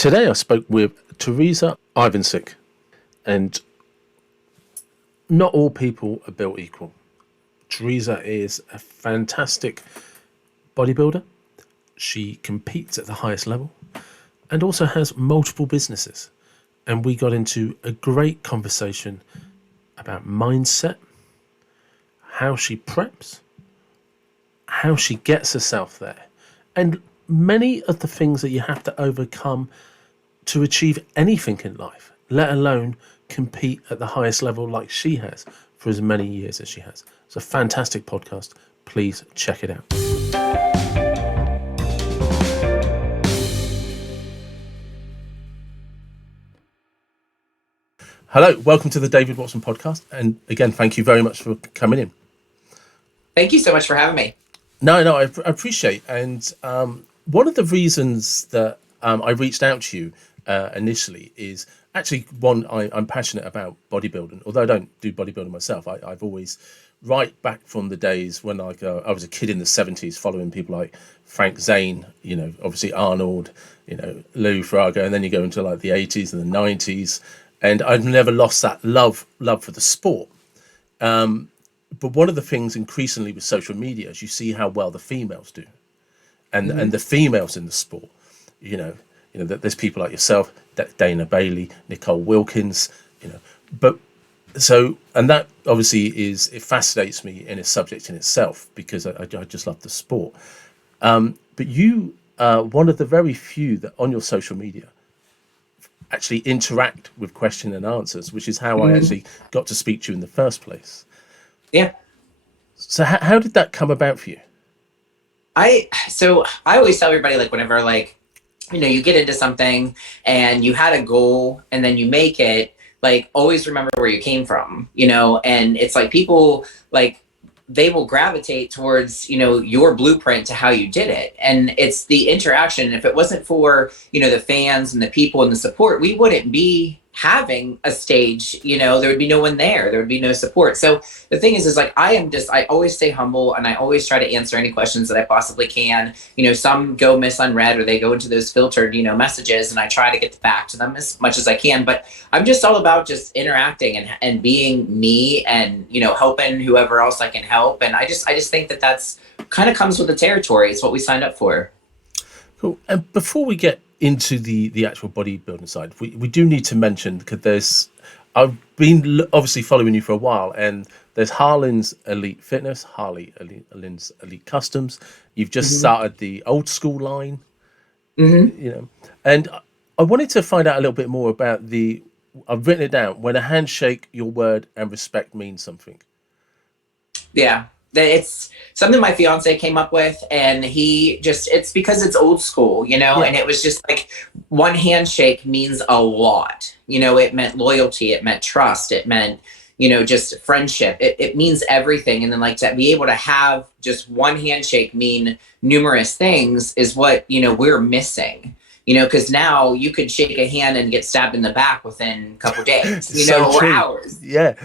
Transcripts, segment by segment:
Today I spoke with Theresa Ivancik, and not all people are built equal. Theresa is a fantastic bodybuilder. She competes at the highest level and also has multiple businesses. And we got into a great conversation about mindset, how she preps, how she gets herself there, and many of the things that you have to overcome to achieve anything in life, let alone compete at the highest level like she has for as many years as she has. It's a fantastic podcast. Please check it out. Hello, welcome to the David Watson podcast. And again, thank you very much for coming in. Thank you so much for having me. No, I appreciate. And one of the reasons that I reached out to you initially is actually one, I'm passionate about bodybuilding, although I don't do bodybuilding myself. I've always, right back from the days when I was a kid in the 70s following people like Frank Zane, obviously Arnold, Lou Fraga, and then you go into like the 80s and the 90s. And I've never lost that love for the sport. But one of the things increasingly with social media is you see how well the females do, and the females in the sport. That there's people like yourself, Dana Bailey, Nicole Wilkins. And that obviously it fascinates me in a subject in itself because I just love the sport. But you are one of the very few that on your social media actually interact with question and answers, which is how I actually got to speak to you in the first place. Yeah. So how did that come about for you? I always tell everybody, like, whenever, you get into something and you had a goal and then you make it, like, always remember where you came from, and it's like people, like, they will gravitate towards, your blueprint to how you did it. And it's the interaction. If it wasn't for, the fans and the people and the support, we wouldn't be having a stage, there would be no one there. There would be no support. So the thing is like, I always stay humble and I always try to answer any questions that I possibly can. Some go miss unread or they go into those filtered, messages, and I try to get back to them as much as I can. But I'm just all about just interacting and being me and, helping whoever else I can help. And I just think that that's kind of comes with the territory. It's what we signed up for. Cool. And before we get into the actual bodybuilding side, we do need to mention, because I've been obviously following you for a while, and there's Harlan's Elite Fitness, Harlan's Elite Customs. You've just started the old school line, and I wanted to find out a little bit more about I've written it down: when a handshake, your word, and respect means something. Yeah. It's something my fiance came up with, and it's because it's old school, and it was just like one handshake means a lot. It meant loyalty, it meant trust, it meant, just friendship. It means everything. And then, like, to be able to have just one handshake mean numerous things is what, we're missing. Because now you could shake a hand and get stabbed in the back within a couple days, or hours. Yeah.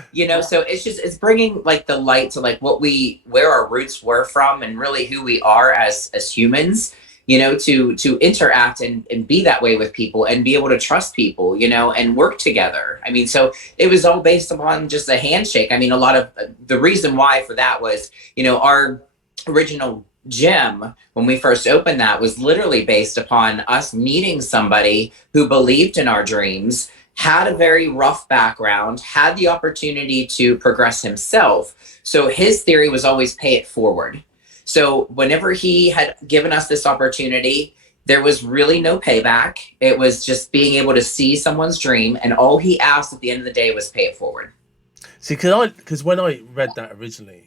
So it's bringing, like, the light to, like, where our roots were from and really who we are as humans, to interact and be that way with people and be able to trust people, and work together. I mean, so it was all based upon just a handshake. I mean, a lot of the reason why for that was, our original gym, when we first opened that, was literally based upon us meeting somebody who believed in our dreams, had a very rough background, had the opportunity to progress himself. So his theory was always pay it forward. So whenever he had given us this opportunity, there was really no payback. It was just being able to see someone's dream, and all he asked at the end of the day was pay it forward. See, because when I read that originally,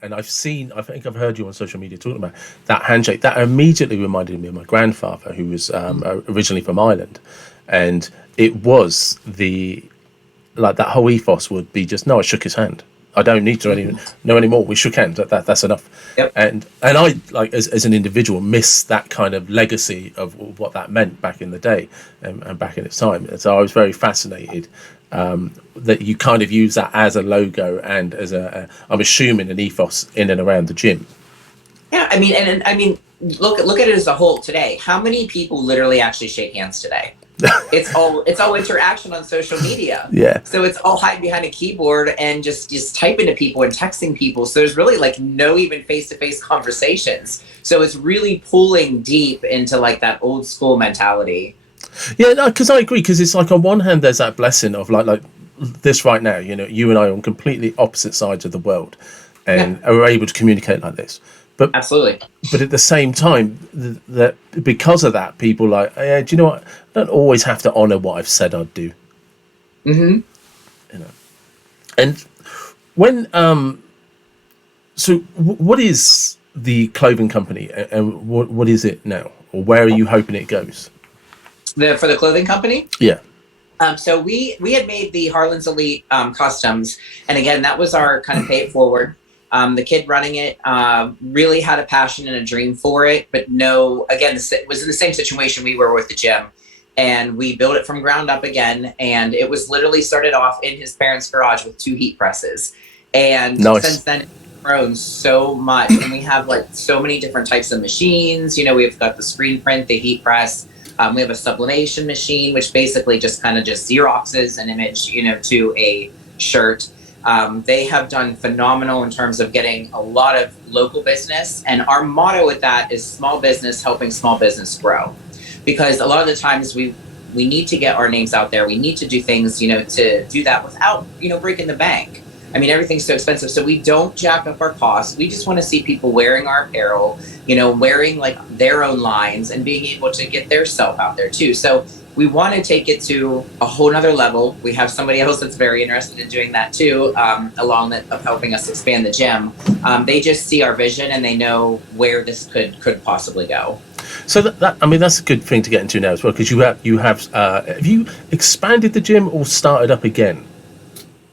and I think I've heard you on social media talking about that handshake, that immediately reminded me of my grandfather, who was originally from Ireland. And it was that whole ethos would be just, no, I shook his hand. I don't need to know anymore. We shook hands. That's enough. Yep. And I, like, as an individual, miss that kind of legacy of what that meant back in the day and back in its time. And so I was very fascinated that you kind of use that as a logo and as I'm assuming, an ethos in and around the gym. Yeah, I mean, look at it as a whole today. How many people literally actually shake hands today? It's all interaction on social media. Yeah. So it's all hiding behind a keyboard and just typing to people and texting people. So there's really like no even face-to-face conversations. So it's really pulling deep into like that old school mentality. Yeah, no, because I agree. Because it's like on one hand, there's that blessing of like this right now. You know, you and I are on completely opposite sides of the world, and are able to communicate like this. But Absolutely. But at the same time, that because of that, people like, hey, do you know what? I don't always have to honour what I've said I'd do. Mm-hmm. You know, and when so what is the clothing company, and what is it now, or where are you hoping it goes? For the clothing company? Yeah. So we had made the Harlan's Elite customs, and again, that was our kind of pay it forward. The kid running it really had a passion and a dream for it, but again, it was in the same situation we were with the gym, and we built it from ground up again. And it was literally started off in his parents' garage with 2 heat presses, and since then it's grown so much. And we have like so many different types of machines. You know, we've got the screen print, the heat press. We have a sublimation machine, which basically just Xeroxes an image, you know, to a shirt. They have done phenomenal in terms of getting a lot of local business. And our motto with that is small business helping small business grow. Because a lot of the times we need to get our names out there. We need to do things, you know, to do that without, you know, breaking the bank. I mean, everything's so expensive. So we don't jack up our costs. We just want to see people wearing our apparel, you know, wearing like their own lines and being able to get their self out there too. So we want to take it to a whole nother level. We have somebody else that's very interested in doing that too, along of helping us expand the gym. They just see our vision and they know where this could possibly go. So that I mean, that's a good thing to get into now as well, because have you expanded the gym or started up again?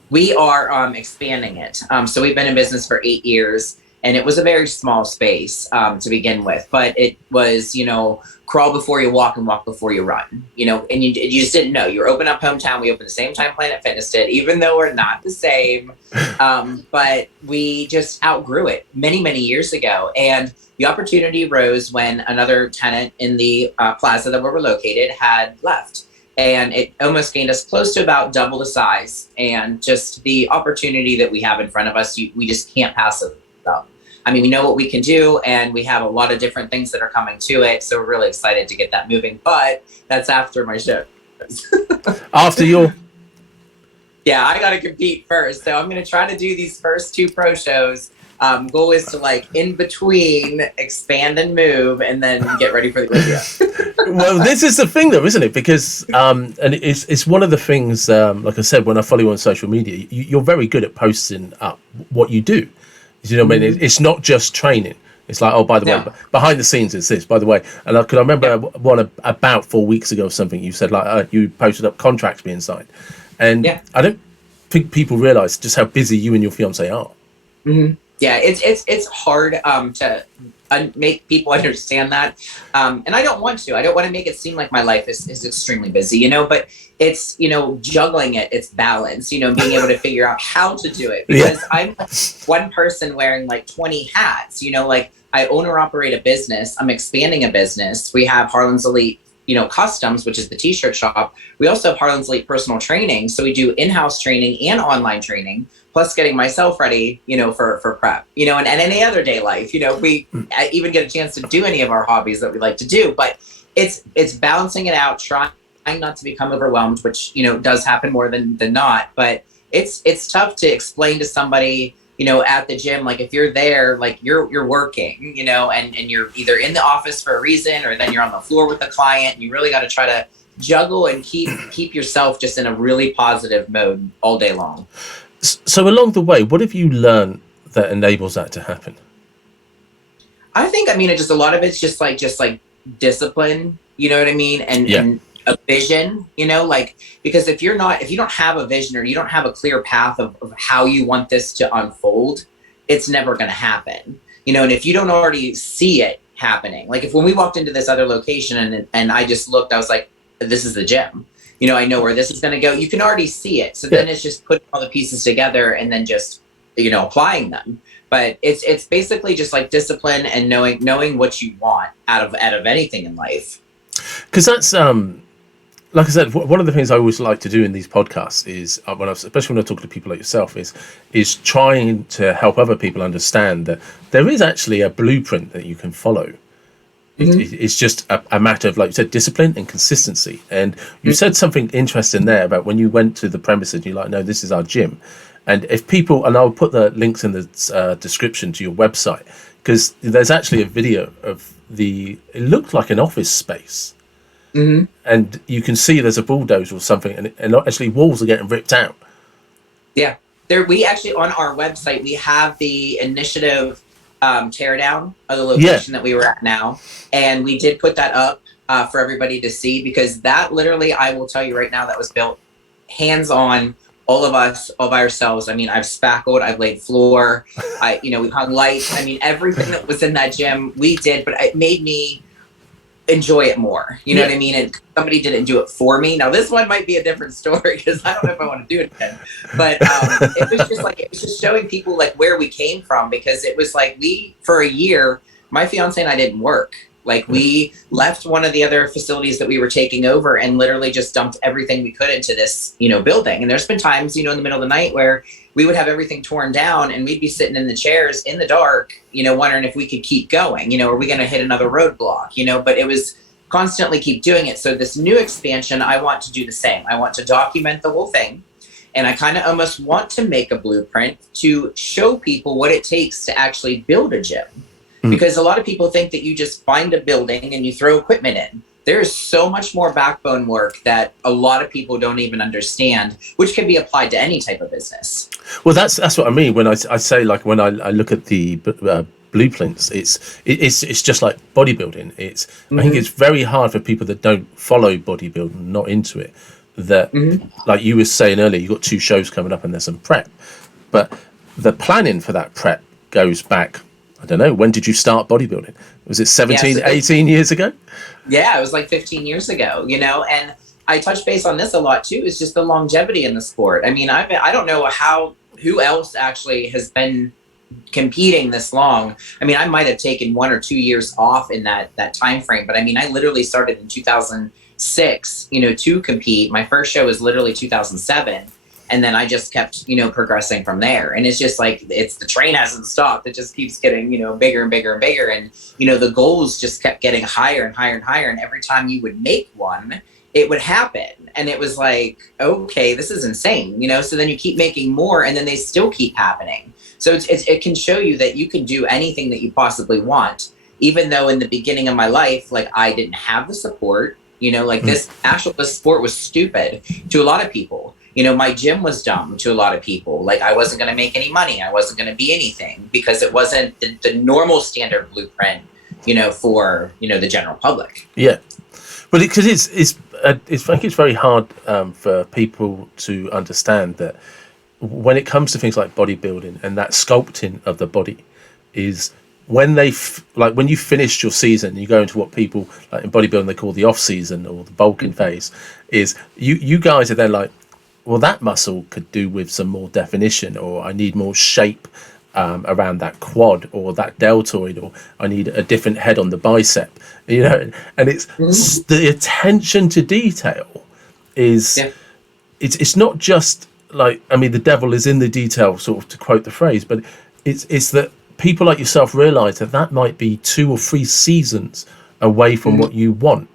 We are expanding it. So we've been in business for 8 years, and it was a very small space to begin with, but it was, you know, crawl before you walk and walk before you run, you know, and you just didn't know. You were open up Hometown. We opened the same time Planet Fitness did, even though we're not the same. But we just outgrew it many, many years ago. And the opportunity arose when another tenant in the plaza that we're located had left. And it almost gained us close to about double the size. And just the opportunity that we have in front of us, we just can't pass it up. I mean, we know what we can do, and we have a lot of different things that are coming to it. So we're really excited to get that moving. But that's after my show. After your... Yeah, I got to compete first. So I'm going to try to do these first 2 pro shows. Goal is to, like, in between, expand and move, and then get ready for the Olympia. Well, this is the thing, though, isn't it? Because and it's one of the things. Like I said, when I follow you on social media, you're very good at posting up what you do. You know what I mean? It's not just training. It's like, oh, by the way, behind the scenes is this, by the way. And I remember one about 4 weeks ago or something, you said, like, you posted up contracts being signed. And I don't think people realise just how busy you and your fiance are. Mm-hmm. Yeah, it's hard to make people understand that. And I don't want to. I don't want to make it seem like my life is extremely busy, you know, but it's, you know, juggling it, it's balance, you know, being able to figure out how to do it. Because I'm one person wearing like 20 hats, you know, like I own or operate a business. I'm expanding a business. We have Harlan's Elite, you know, Customs, which is the t-shirt shop. We also have Harlan's Elite Personal Training. So we do in-house training and online training, plus getting myself ready, you know, for prep, you know, and any other day life, you know, we even get a chance to do any of our hobbies that we like to do, but it's balancing it out, trying not to become overwhelmed, which, you know, does happen more than not, but it's tough to explain to somebody, you know, at the gym, like if you're there, like you're working, you know, and you're either in the office for a reason, or then you're on the floor with the client, and you really got to try to juggle and keep yourself just in a really positive mode all day long. So along the way, what have you learned that enables that to happen? I think, I mean, it just, a lot of it's just like discipline, you know what I mean? And a vision, you know, like, because if you don't have a vision, or you don't have a clear path of how you want this to unfold, it's never going to happen, you know? And if you don't already see it happening, like when we walked into this other location and I just looked, I was like, this is the gym. You know, I know where this is going to go. You can already see it. So then it's just putting all the pieces together and then just, you know, applying them. But it's basically just like discipline and knowing what you want out of anything in life. Because that's like I said, one of the things I always like to do in these podcasts is, especially when I talk to people like yourself, is trying to help other people understand that there is actually a blueprint that you can follow. It's just a matter of, like you said, discipline and consistency. And you said something interesting there about when you went to the premises, you're like, no, this is our gym. And if people, and I'll put the links in the description to your website, because there's actually a video of it looked like an office space. And you can see there's a bulldozer or something, and actually walls are getting ripped out. Yeah. We actually, on our website, we have the initiative tear down of the location that we were at now. And we did put that up for everybody to see, because that literally, I will tell you right now, that was built hands-on, all of us, all by ourselves. I mean, I've spackled, I've laid floor, we hung lights. I mean, everything that was in that gym, we did, but it made me enjoy it more. You know what I mean? And somebody didn't do it for me. Now, this one might be a different story, because I don't know if I want to do it again. But it was just showing people like where we came from, because it was like for a year, my fiance and I didn't work. Like, we left one of the other facilities that we were taking over and literally just dumped everything we could into this, building. And there's been times, in the middle of the night where we would have everything torn down and we'd be sitting in the chairs in the dark, wondering if we could keep going, are we going to hit another roadblock, but it was constantly keep doing it. So this new expansion, I want to do the same. I want to document the whole thing. And I kind of almost want to make a blueprint to show people what it takes to actually build a gym. Because a lot of people think that you just find a building and you throw equipment in. There's so much more backbone work that a lot of people don't even understand, which can be applied to any type of business. Well, that's what I mean when I say, like, when I look at the blueprints, it's just like bodybuilding. I think it's very hard for people that don't follow bodybuilding, not into it, that like you were saying earlier, you've got 2 shows coming up and there's some prep, but the planning for that prep goes back, I don't know, when did you start bodybuilding? Was it 18 years ago? Yeah, it was like 15 years ago, and I touch base on this a lot too, is just the longevity in the sport. I mean, I don't know who else actually has been competing this long. I mean, I might have taken 1 or 2 years off in that time frame, but I mean, I literally started in 2006, to compete. My first show was literally 2007. And then I just kept, progressing from there. And it's just like, the train hasn't stopped. It just keeps getting, bigger and bigger and bigger. And, the goals just kept getting higher and higher and higher. And every time you would make one, it would happen. And it was like, okay, this is insane, so then you keep making more and then they still keep happening. So it can show you that you can do anything that you possibly want, even though in the beginning of my life, like, I didn't have the support, this sport was stupid to a lot of people. My gym was dumb to a lot of people. Like, I wasn't going to make any money. I wasn't going to be anything because it wasn't the normal standard blueprint, for, the general public. Yeah. But because I think it's very hard for people to understand that when it comes to things like bodybuilding and that sculpting of the body is when when you finished your season, you go into what people like in bodybuilding, they call the off season or the bulking phase, is you guys are then like, well, that muscle could do with some more definition, or I need more shape around that quad or that deltoid, or I need a different head on the bicep, and it's the attention to detail is it's not just like, I mean, the devil is in the detail, sort of, to quote the phrase, but it's that people like yourself realize that might be 2 or 3 seasons away from what you want.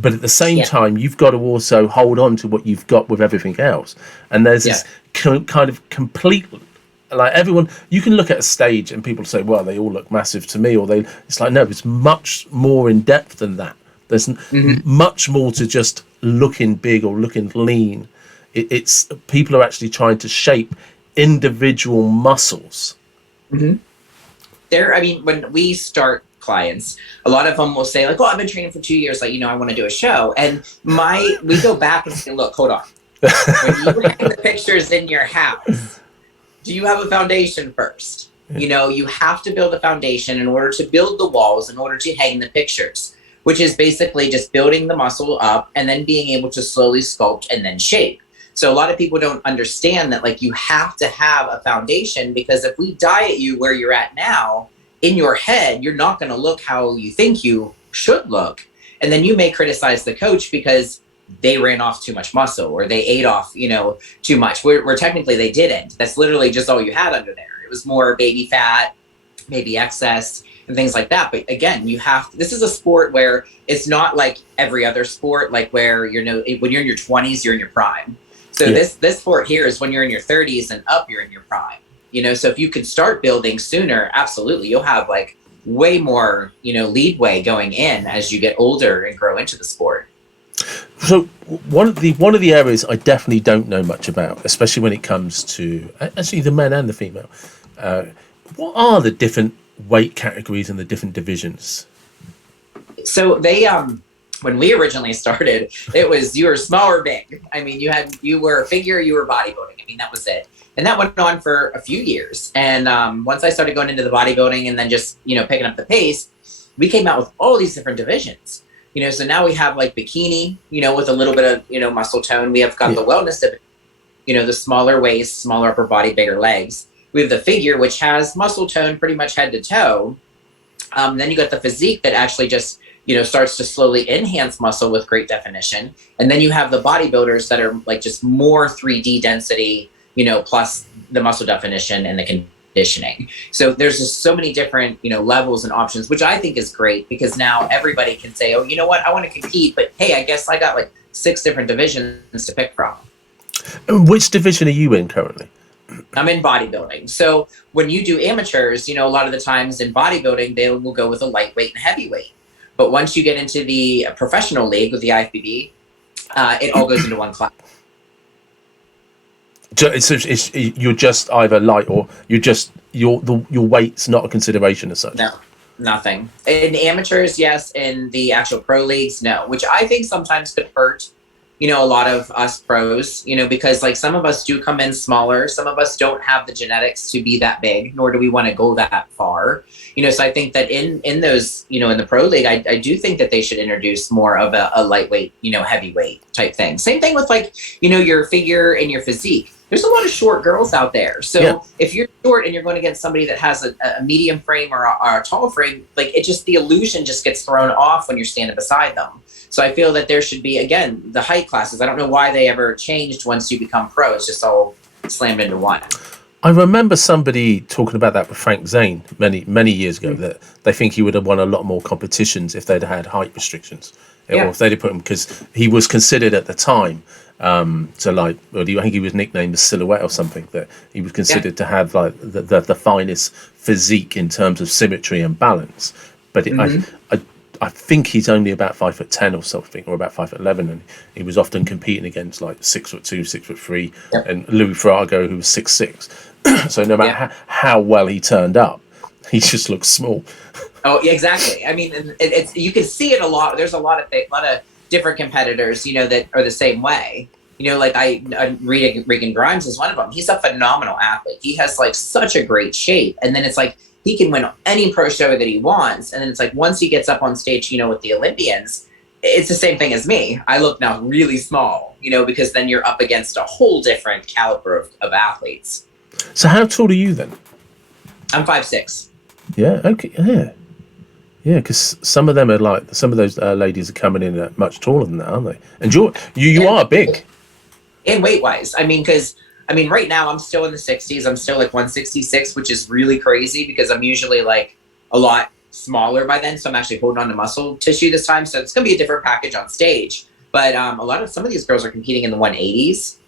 But at the same time, you've got to also hold on to what you've got with everything else. And there's this kind of complete, like, everyone, you can look at a stage and people say, well, they all look massive to me, or it's like, no, it's much more in depth than that. There's much more to just looking big or looking lean. It's people are actually trying to shape individual muscles. When we start clients, a lot of them will say, like, oh, I've been training for 2 years, like, I want to do a show. And we go back and say, look, hold on. When you have the pictures in your house, do you have a foundation first? You have to build a foundation in order to build the walls, in order to hang the pictures, which is basically just building the muscle up and then being able to slowly sculpt and then shape. So a lot of people don't understand that, like, you have to have a foundation, because if we diet you where you're at now, in your head, you're not going to look how you think you should look. And then you may criticize the coach because they ran off too much muscle, or they ate off, too much, where technically they didn't. That's literally just all you had under there. It was more baby fat, maybe excess, and things like that. But again, this is a sport where it's not like every other sport, like where, when you're in your 20s, you're in your prime. So this sport here is when you're in your 30s and up, you're in your prime. So if you could start building sooner, absolutely, you'll have like way more, leadway going in as you get older and grow into the sport. So one of the areas I definitely don't know much about, especially when it comes to actually the men and the female, what are the different weight categories and the different divisions? So they when we originally started, it was you were small or big. I mean, you were a figure, you were bodybuilding. I mean, that was it. And that went on for a few years. And once I started going into the bodybuilding and then just, picking up the pace, we came out with all these different divisions. So now we have like bikini, with a little bit of, muscle tone. We have got the wellness division, the smaller waist, smaller upper body, bigger legs. We have the figure, which has muscle tone pretty much head to toe. Then you got the physique that actually just, starts to slowly enhance muscle with great definition. And then you have the bodybuilders that are like just more 3D density, plus the muscle definition and the conditioning. So there's just so many different, levels and options, which I think is great, because now everybody can say, oh, you know what, I want to compete, but hey, I guess I got like 6 different divisions to pick from. And which division are you in currently? I'm in bodybuilding. So when you do amateurs, a lot of the times in bodybuilding, they will go with a lightweight and heavyweight. But once you get into the professional league with the IFBB, it all goes into one class. So you're just either light, or your weight's not a consideration as such? No, nothing. In amateurs, yes. In the actual pro leagues, no. Which I think sometimes could hurt, a lot of us pros, because like some of us do come in smaller. Some of us don't have the genetics to be that big, nor do we want to go that far. So I think that in those, in the pro league, I do think that they should introduce more of a lightweight, heavyweight type thing. Same thing with like, your figure and your physique. There's a lot of short girls out there. So if you're short and you're going against somebody that has a medium frame or a tall frame, like the illusion just gets thrown off when you're standing beside them. So I feel that there should be, again, the height classes. I don't know why they ever changed once you become pro. It's just all slammed into one. I remember somebody talking about that with Frank Zane many years ago, that they think he would have won a lot more competitions if they'd had height restrictions, or if they'd have put him, because he was considered at the time I think he was nicknamed the Silhouette or something, that he was considered to have like the finest physique in terms of symmetry and balance. But I think he's only about 5'10" or something, or about 5'11", and he was often competing against like 6'2", 6'3", and Louis Farrago, who was 6'6". So no matter how well he turned up, he just looks small. Oh, yeah, exactly. I mean, it's you can see it a lot. There's a lot of different competitors, that are the same way. Like Regan Grimes is one of them. He's a phenomenal athlete. He has like such a great shape, and then it's like he can win any pro show that he wants. And then it's like once he gets up on stage, with the Olympians, it's the same thing as me. I look now really small, because then you're up against a whole different caliber of athletes. So how tall are you then? I'm 5'6". Yeah. Okay. Yeah, because some of them are like, some of those ladies are coming in at much taller than that, aren't they? And you are big. And weight wise, right now I'm still in the 60s. I'm still like 166, which is really crazy because I'm usually like a lot smaller by then. So I'm actually holding on to muscle tissue this time. So it's going to be a different package on stage. But some of these girls are competing in the 180s,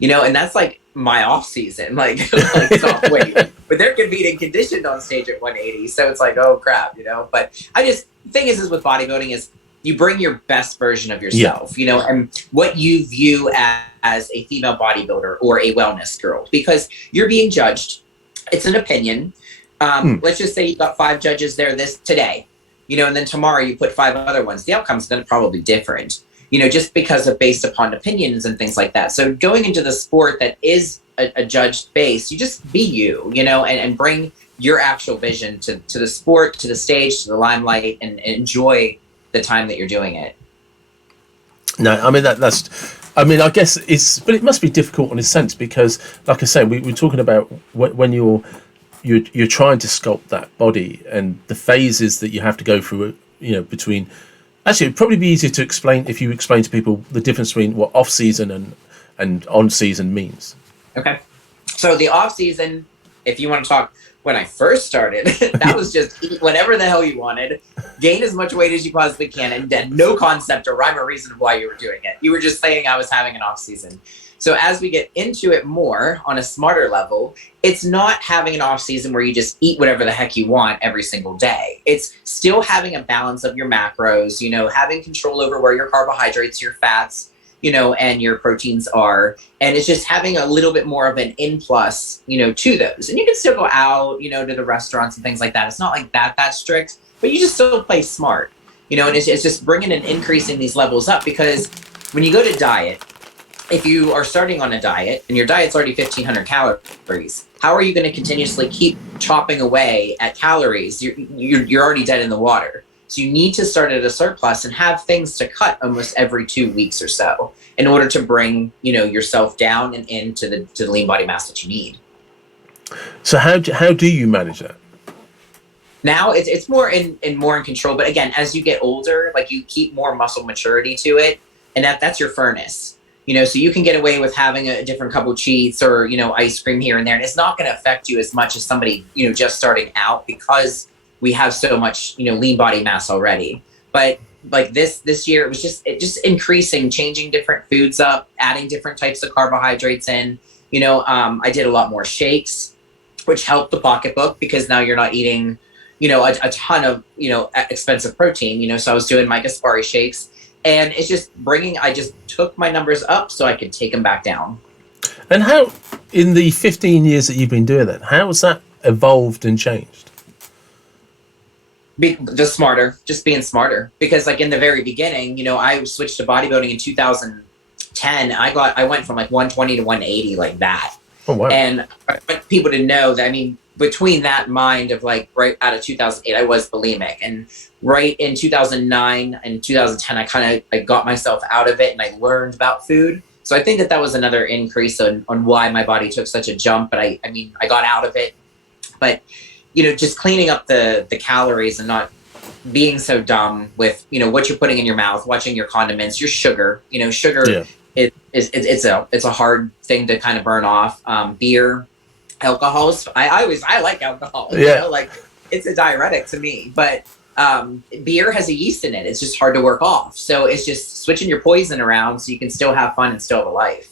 and that's like my off season, like soft weight. But they're competing conditioned on stage at 180. So it's like, oh crap, But the thing is with bodybuilding is you bring your best version of yourself, and what you view as a female bodybuilder or a wellness girl, because you're being judged. It's an opinion. Let's just say you got 5 judges there today, and then tomorrow you put 5 other ones. The outcome's going to probably different, just because of based upon opinions and things like that. So going into the sport that is a judged base, you just be you, and bring your actual vision to the sport, to the stage, to the limelight, and enjoy the time that you're doing it. No, I mean that's I mean, I guess but it must be difficult in a sense because, like I said, we're talking about when you're trying to sculpt that body and the phases that you have to go through, between. Actually, it'd probably be easier to explain if you explain to people the difference between what off season and on season means. Okay. So the off season, if you want to talk when I first started, that was just eat whatever the hell you wanted, gain as much weight as you possibly can, and then no concept or rhyme or reason of why you were doing it. You were just saying I was having an off season. So as we get into it more on a smarter level, it's not having an off season where you just eat whatever the heck you want every single day. It's still having a balance of your macros, having control over where your carbohydrates, your fats, and your proteins are. And it's just having a little bit more of an in plus, to those. And you can still go out, to the restaurants and things like that. It's not like that strict, but you just still play smart, and it's just bringing and increasing these levels up, because when you go to diet, if you are starting on a diet and your diet's already 1,500 calories, how are you going to continuously keep chopping away at calories? You're already dead in the water. So you need to start at a surplus and have things to cut almost every 2 weeks or so in order to bring, yourself down and into the lean body mass that you need. So how do you manage that? Now it's more in control, but again, as you get older, like you keep more muscle maturity to it, and that's your furnace. So you can get away with having a different couple cheats or, ice cream here and there. And it's not going to affect you as much as somebody, just starting out, because we have so much, lean body mass already. But like this year, it was just increasing, changing different foods up, adding different types of carbohydrates in. I did a lot more shakes, which helped the pocketbook, because now you're not eating, a ton of, expensive protein. So I was doing my Gaspari shakes. And it's just I just took my numbers up so I could take them back down. And how, in the 15 years that you've been doing that, how has that evolved and changed? Just being smarter. Because like in the very beginning, I switched to bodybuilding in 2010. I went from like 120 to 180 like that. Oh, wow. And I want people to know that, between that mind of like right out of 2008, I was bulimic. And right in 2009 and 2010, I got myself out of it and I learned about food. So I think that was another increase on why my body took such a jump. But I got out of it. But, just cleaning up the calories and not being so dumb with, what you're putting in your mouth, watching your condiments, your sugar, sugar, yeah. It's a hard thing to kind of burn off. Beer, alcohols. I like alcohol. Yeah. Like it's a diuretic to me, but beer has a yeast in it. It's just hard to work off. So it's just switching your poison around so you can still have fun and still have a life.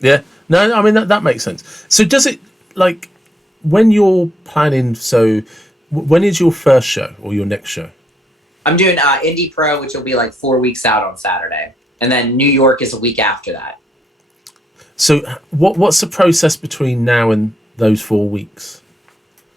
Yeah. No, I mean, that makes sense. So does it, like, when you're planning, so when is your first show or your next show? I'm doing Indie Pro, which will be like 4 weeks out on Saturday. And then New York is a week after that. So what's the process between now and those 4 weeks?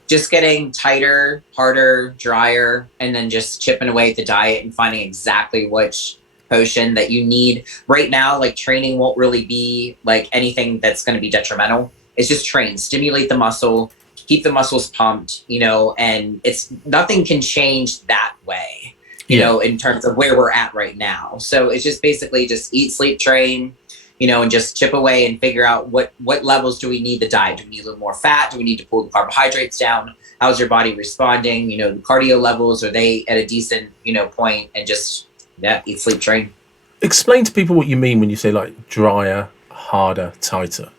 Just getting tighter, harder, drier, and then just chipping away at the diet and finding exactly which potion that you need. Right now, like training won't really be like anything that's going to be detrimental. It's just train, stimulate the muscle, keep the muscles pumped, and nothing can change that way, in terms of where we're at right now. So it's just basically just eat, sleep, train, and just chip away and figure out what levels do we need the diet? Do we need a little more fat? Do we need to pull the carbohydrates down? How's your body responding? The cardio levels, are they at a decent, point? And just, eat, sleep, train. Explain to people what you mean when you say like drier, harder, tighter.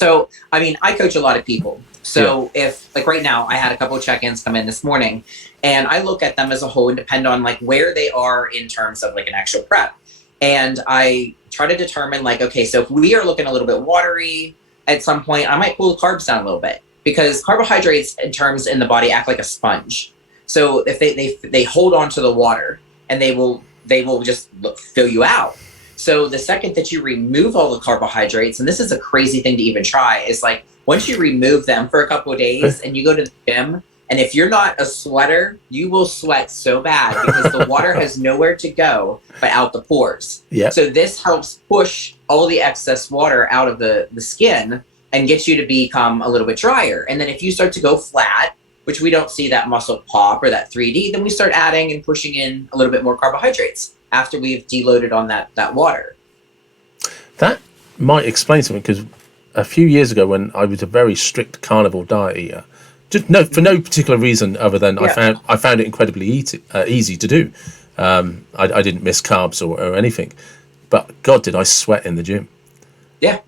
So, I coach a lot of people. So if like right now I had a couple of check-ins come in this morning, and I look at them as a whole and depend on like where they are in terms of like an actual prep. And I try to determine like, okay, so if we are looking a little bit watery at some point, I might pull the carbs down a little bit, because carbohydrates in the body act like a sponge. So if they hold on to the water, and they will just fill you out. So the second that you remove all the carbohydrates, and this is a crazy thing to even try, is like once you remove them for a couple of days and you go to the gym, and if you're not a sweater, you will sweat so bad because the water has nowhere to go but out the pores. Yep. So this helps push all the excess water out of the skin and gets you to become a little bit drier. And then if you start to go flat, which we don't see that muscle pop or that 3D, then we start adding and pushing in a little bit more carbohydrates after we've deloaded on that water. That might explain something, because a few years ago, when I was a very strict carnivore diet eater, just for no particular reason other than I found it incredibly easy to do. I didn't miss carbs or anything, but God, did I sweat in the gym. Yeah.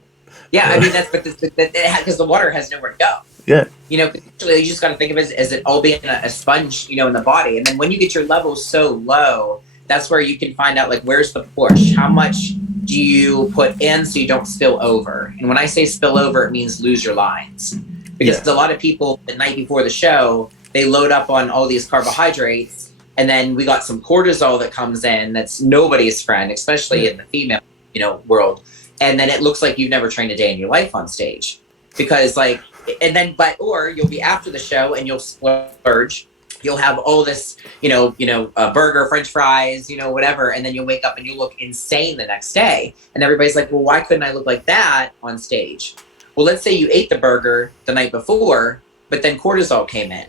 I mean, that's because the water has nowhere to go. Yeah. You know, you just got to think of it as it all being a sponge, you know, in the body. And then when you get your levels so low, that's where you can find out, like, where's the push? How much do you put in so you don't spill over? And when I say spill over, it means lose your lines. Because a lot of people the night before the show, they load up on all these carbohydrates, and then we got some cortisol that comes in that's nobody's friend, especially in the female, you know, world. And then it looks like you've never trained a day in your life on stage. Because, like, and then, or you'll be after the show and you'll splurge. You'll have all this, burger, French fries, whatever. And then you'll wake up and you'll look insane the next day. And everybody's like, well, why couldn't I look like that on stage? Well, let's say you ate the burger the night before, but then cortisol came in.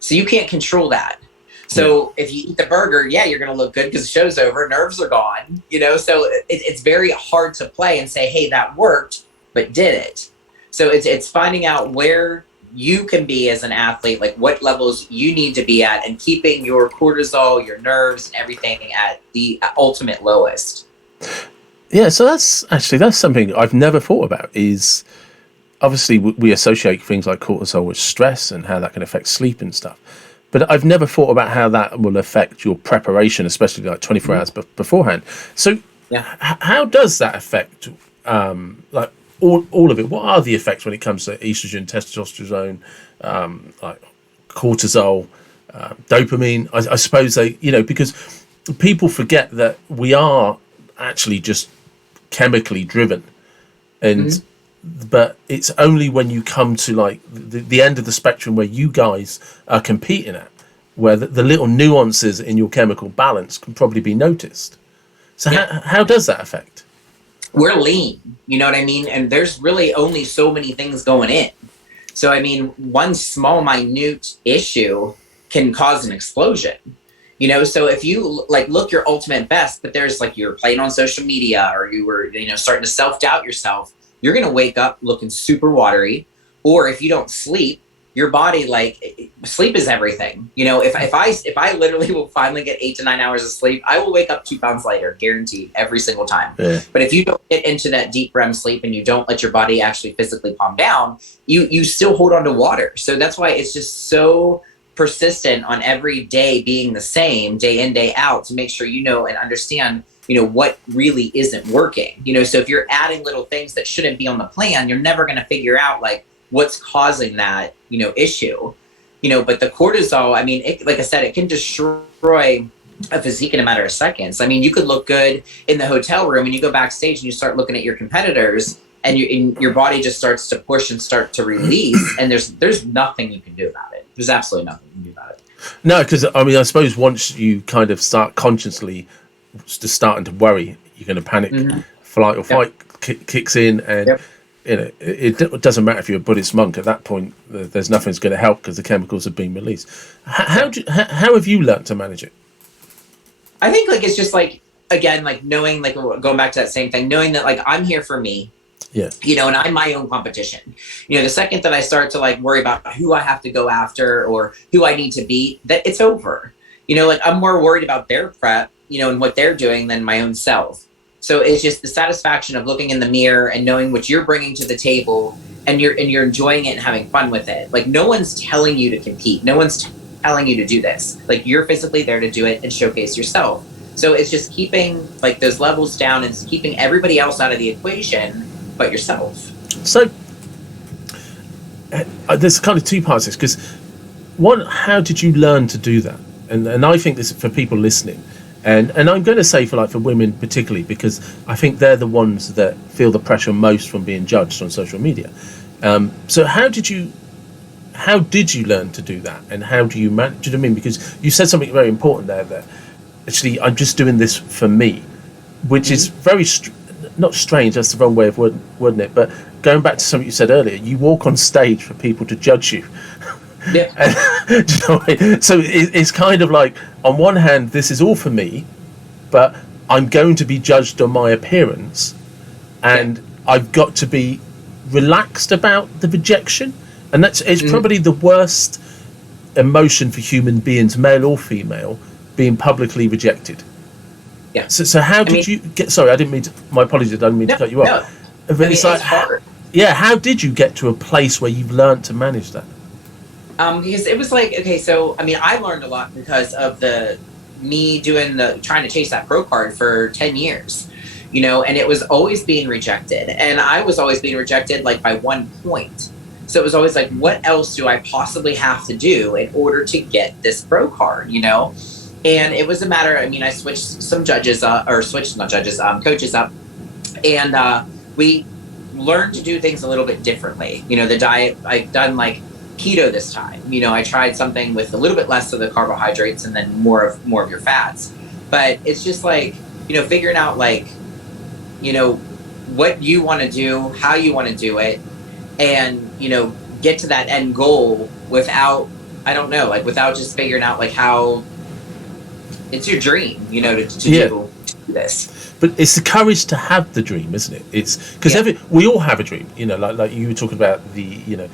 So you can't control that. So if you eat the burger, you're going to look good because the show's over, nerves are gone, so it's very hard to play and say, hey, that worked, but did it? So it's finding out where you can be as an athlete, like what levels you need to be at, and keeping your cortisol, your nerves, and everything at the ultimate lowest. Yeah, so that's something I've never thought about. Is obviously we associate things like cortisol with stress and how that can affect sleep and stuff. But I've never thought about how that will affect your preparation, especially like 24 hours beforehand. So how does that affect like all of it? What are the effects when it comes to estrogen, testosterone, like cortisol, dopamine? I suppose they, because people forget that we are actually just chemically driven, and but it's only when you come to like the end of the spectrum where you guys are competing at, where the little nuances in your chemical balance can probably be noticed. So how does that affect? We're lean, you know what I mean? And there's really only so many things going in. So, I mean, one small, minute issue can cause an explosion. So if you like look your ultimate best, but there's like you're playing on social media or you were, starting to self-doubt yourself, you're going to wake up looking super watery. Or if you don't sleep, your body, like, sleep is everything. If I literally will finally get 8 to 9 hours of sleep, I will wake up 2 pounds lighter, guaranteed, every single time. Yeah. But if you don't get into that deep REM sleep and you don't let your body actually physically calm down, you still hold on to water. So that's why it's just so persistent on every day being the same, day in, day out, to make sure and understand what really isn't working. So if you're adding little things that shouldn't be on the plan, you're never going to figure out like what's causing that issue. But the cortisol, I mean, like I said, it can destroy a physique in a matter of seconds. I mean, you could look good in the hotel room and you go backstage and you start looking at your competitors and your body just starts to push and start to release, and there's nothing you can do about it. There's absolutely nothing you can do about it. No, because I mean, I suppose once you kind of start consciously starting to worry, you're going to panic. Flight or fight kicks in, and it doesn't matter if you're a Buddhist monk. At that point, there's nothing's going to help because the chemicals have been released. How have you learned to manage it? I think like it's just like, again, like knowing, like going back to that same thing, knowing that like I'm here for me. Yeah. And I'm my own competition. The second that I start to like worry about who I have to go after or who I need to beat, that it's over. Like I'm more worried about their prep, and what they're doing than my own self. So it's just the satisfaction of looking in the mirror and knowing what you're bringing to the table, and you're enjoying it and having fun with it. Like no one's telling you to compete. No one's telling you to do this. Like you're physically there to do it and showcase yourself. So it's just keeping like those levels down and keeping everybody else out of the equation but yourself. So there's kind of two parts to this, because one, how did you learn to do that? And I think this is for people listening, and I'm going to say for women particularly, because I think they're the ones that feel the pressure most from being judged on social media. So how did you learn to do that, and how do you manage? Do you know what I mean? Because you said something very important there, that actually I'm just doing this for me, which is very not strange, that's the wrong way of wording it, but going back to something you said earlier, you walk on stage for people to judge you. Yeah. And, do you know what I mean? So it's kind of like, on one hand, this is all for me, but I'm going to be judged on my appearance, and I've got to be relaxed about the rejection, and it's probably the worst emotion for human beings, male or female, being publicly rejected. Yeah. So how did you get? Sorry, I didn't mean to. My apologies. I didn't mean to cut you off. No. But it's like, hard. Yeah. How did you get to a place where you've learned to manage that? Because it was like, okay, so I learned a lot because of me trying to chase that pro card for 10 years, and it was always being rejected, and I was always being rejected like by 1 point. So it was always like, what else do I possibly have to do in order to get this pro card, And it was a matter, I switched some coaches up, and we learned to do things a little bit differently. The diet, I've done like keto this time. I tried something with a little bit less of the carbohydrates and then more of your fats. But it's just like, figuring out like, what you want to do, how you want to do it, and, get to that end goal without, without just figuring out like how it's your dream, to do this. But it's the courage to have the dream, isn't it? It's because we all have a dream, like you were talking about the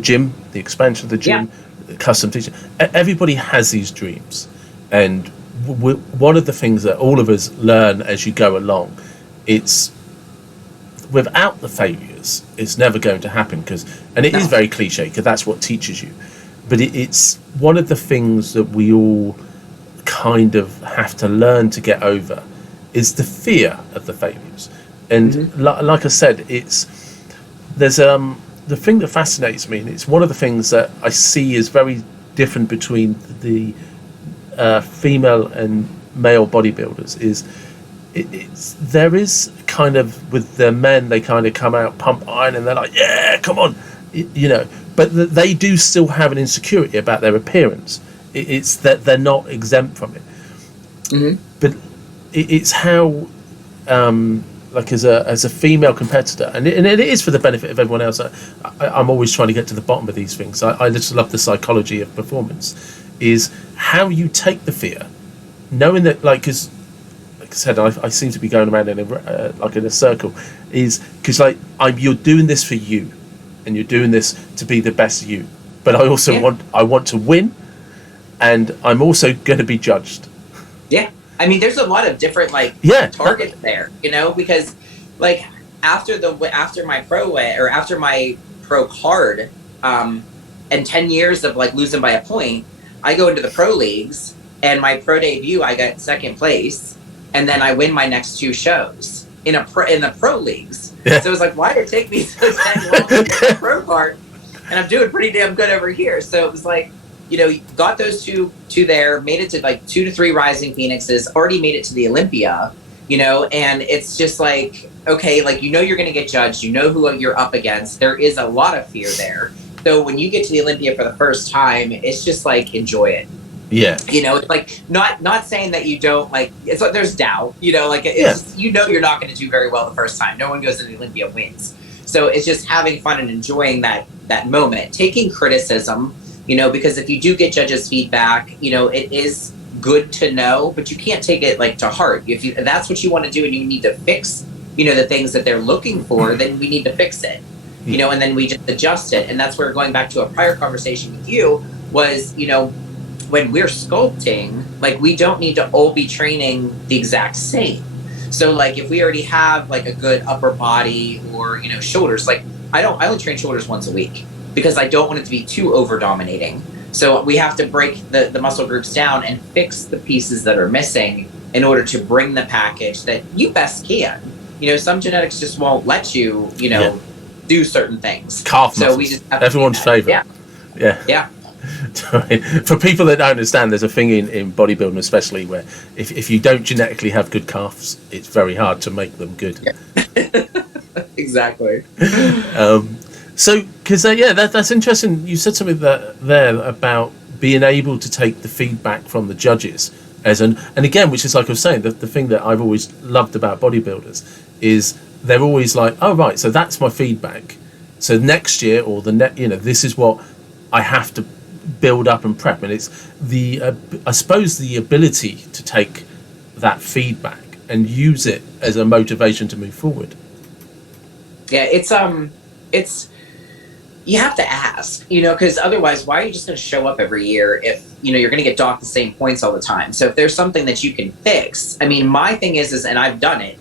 gym, the expansion of the gym, the custom teaching. Everybody has these dreams, and one of the things that all of us learn as you go along, it's without the failures, it's never going to happen. And it is very cliche, because that's what teaches you. But it's one of the things that we all kind of have to learn to get over is the fear of the failures. And like I said, there's the thing that fascinates me, and it's one of the things that I see is very different between the female and male bodybuilders, is there is kind of, with the men, they kind of come out pump iron and they're like, yeah, come on, but they do still have an insecurity about their appearance. It's that they're not exempt from it. But it's how like as a female competitor, and it is for the benefit of everyone else. I'm always trying to get to the bottom of these things. I just love the psychology of performance, is how you take the fear, knowing that, because like I said, I seem to be going around in a circle, is because you're doing this for you, and you're doing this to be the best you. But I also want to win, and I'm also going to be judged. Yeah. There's a lot of different targets there, because like after my pro card, and 10 years of like losing by a point, I go into the pro leagues, and my pro debut, I got second place, and then I win my next 2 shows in the pro leagues. Yeah. So it was like, why did it take me so dang long to get the pro card? And I'm doing pretty damn good over here. So it was like, got those two there, made it to like 2 to 3 Rising Phoenixes, already made it to the Olympia, and it's just like, okay, like, you're going to get judged, who you're up against. There is a lot of fear there. So when you get to the Olympia for the first time, it's just like, enjoy it. Yeah. It's like, not saying that you don't, like, it's like there's doubt, like, it's just, you're not going to do very well the first time. No one goes to the Olympia wins. So it's just having fun and enjoying that moment, taking criticism, because if you do get judges' feedback, it is good to know, but you can't take it like to heart. If that's what you want to do and you need to fix, the things that they're looking for, then we need to fix it, and then we just adjust it. And that's where, going back to a prior conversation with you, was, when we're sculpting, like, we don't need to all be training the exact same. So like, if we already have like a good upper body or, shoulders, like I only train shoulders once a week, because I don't want it to be too over dominating. So we have to break the muscle groups down and fix the pieces that are missing in order to bring the package that you best can. Some genetics just won't let you, do certain things. Calf muscles. So we just have everyone's favorite. Yeah. For people that don't understand, there's a thing in bodybuilding especially where if you don't genetically have good calves, it's very hard to make them good. Exactly. So, because that's interesting. You said something there about being able to take the feedback from the judges, and again, which is, like I was saying, the thing that I've always loved about bodybuilders is they're always like, oh right, so that's my feedback. So next year or this is what I have to build up and prep, and it's I suppose the ability to take that feedback and use it as a motivation to move forward. Yeah, it's you have to ask, because otherwise, why are you just going to show up every year if you're going to get docked the same points all the time? So if there's something that you can fix, I mean, my thing is, and I've done it.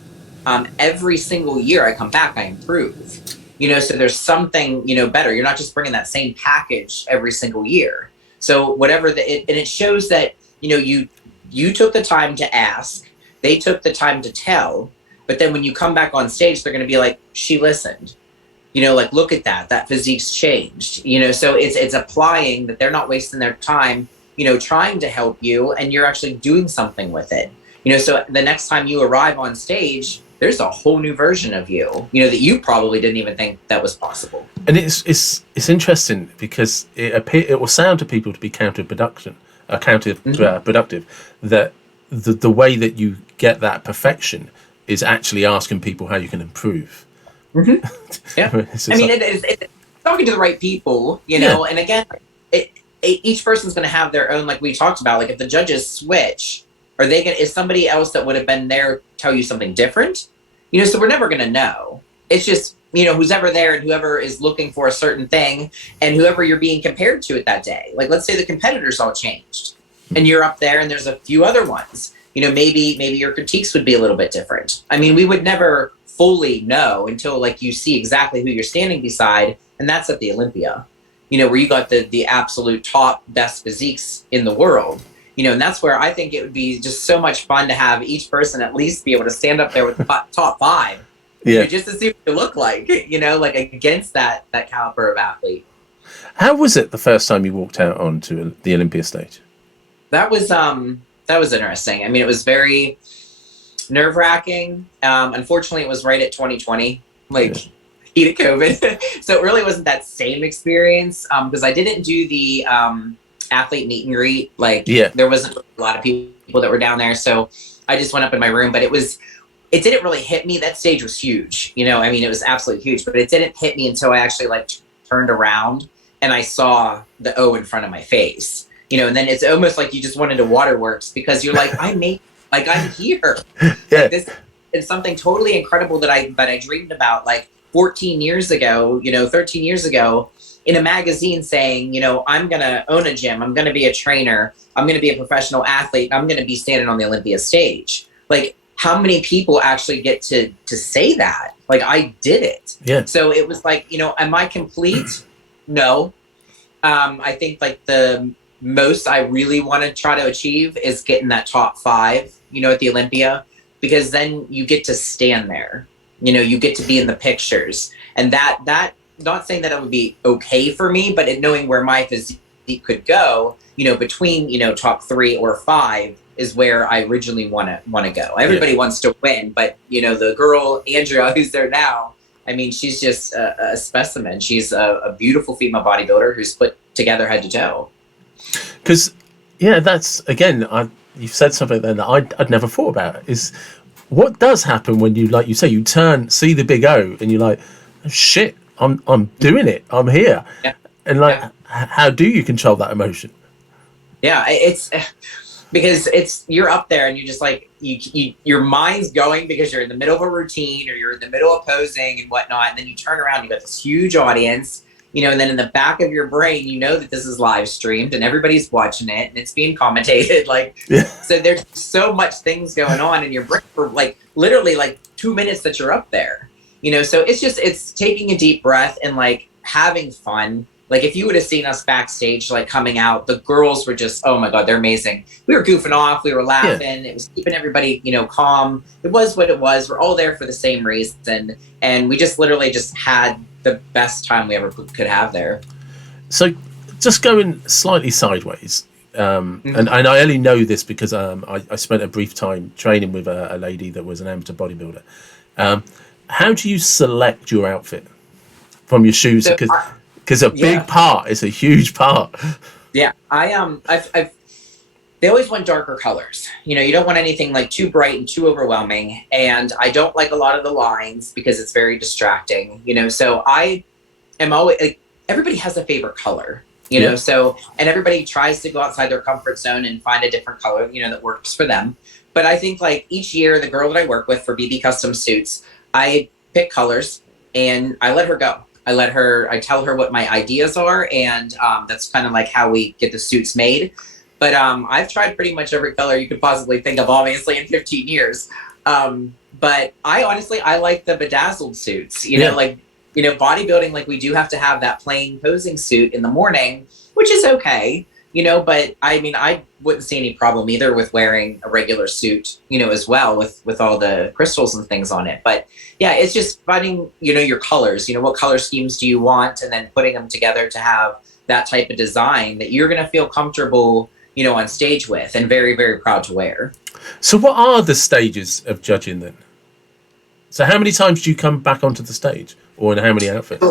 Every single year I come back, I improve. So there's something better. You're not just bringing that same package every single year. So whatever and it shows that you took the time to ask, they took the time to tell, but then when you come back on stage, they're going to be like, she listened. Like, look at that physique's changed, so it's applying that they're not wasting their time, trying to help you, and you're actually doing something with it, so the next time you arrive on stage, there's a whole new version of you, that you probably didn't even think that was possible. And it's interesting because it will sound to people to be counterproductive, that the way that you get that perfection is actually asking people how you can improve. Yeah, I mean, it's talking to the right people, and again, each person's going to have their own, like we talked about, like if the judges switch, is somebody else that would have been there tell you something different? So we're never going to know. It's just, who's ever there and whoever is looking for a certain thing and whoever you're being compared to at that day. Like, let's say the competitors all changed and you're up there and there's a few other ones, maybe your critiques would be a little bit different. I mean, we would never fully know until like you see exactly who you're standing beside, and that's at the Olympia, where you got the absolute top best physiques in the world, and that's where I think it would be just so much fun to have each person at least be able to stand up there with the top 5, just to see what they look like, like against that caliber of athlete. How was it the first time you walked out onto the Olympia stage? That was interesting. I mean, it was very nerve-wracking. Unfortunately, it was right at 2020, heat of COVID. So it really wasn't that same experience because I didn't do the athlete meet and greet. There wasn't a lot of people that were down there. So I just went up in my room, but it didn't really hit me. That stage was huge. I mean, it was absolutely huge, but it didn't hit me until I actually turned around and I saw the O in front of my face, and then it's almost like you just went into waterworks because you're like, I'm here. Yeah. This is something totally incredible that I dreamed about 14 years ago, 13 years ago in a magazine saying, I'm going to own a gym. I'm going to be a trainer. I'm going to be a professional athlete. I'm going to be standing on the Olympia stage. How many people actually get to say that? I did it. Yeah. So it was am I complete? No. I think the most I really want to try to achieve is getting that top 5, at the Olympia, because then you get to stand there, you get to be in the pictures, and that not saying that it would be okay for me, but knowing where my physique could go, between, top 3 or 5 is where I originally want to go. Everybody wants to win, but the girl, Andrea, who's there now, I mean, she's just a specimen. She's a beautiful female bodybuilder who's put together head to toe. Because, that's, again, you've said something there that I'd never thought about, is what does happen when you, like you say, you see the big O and you're like, oh, shit, I'm doing it. I'm here. Yeah. And how do you control that emotion? Yeah, it's because you're up there and you're just your mind's going because you're in the middle of a routine or you're in the middle of posing and whatnot. And then you turn around, you got this huge audience, and then in the back of your brain, that this is live streamed and everybody's watching it and it's being commentated. So there's so much things going on in your brain for literally 2 minutes that you're up there, so it's taking a deep breath and having fun. If you would have seen us backstage, coming out, the girls were just, oh my God, they're amazing. We were goofing off. We were laughing. Yeah. It was keeping everybody, calm. It was what it was. We're all there for the same reason. And we just literally just had the best time we ever could have there. So just going slightly sideways, and I only know this because I spent a brief time training with a lady that was an amateur bodybuilder. How do you select your outfit from your shoes? Because a big part is a huge part. Yeah, they always want darker colors. You don't want anything too bright and too overwhelming. And I don't like a lot of the lines because it's very distracting. So I am always everybody has a favorite color. So and everybody tries to go outside their comfort zone and find a different color. That works for them. But I think like each year, the girl that I work with for BB Custom Suits, I pick colors and I let her go. I tell her what my ideas are, and that's kind of like how we get the suits made. But I've tried pretty much every color you could possibly think of, obviously, in 15 years. But I honestly, I like the bedazzled suits, like, bodybuilding, like we do have to have that plain posing suit in the morning, which is okay. But I mean, I wouldn't see any problem either with wearing a regular suit, as well with all the crystals and things on it. But yeah, it's just finding, your colors, what color schemes do you want, and then putting them together to have that type of design that you're going to feel comfortable, on stage with, and very, very proud to wear. So what are the stages of judging then? So how many times do you come back onto the stage, or in how many outfits?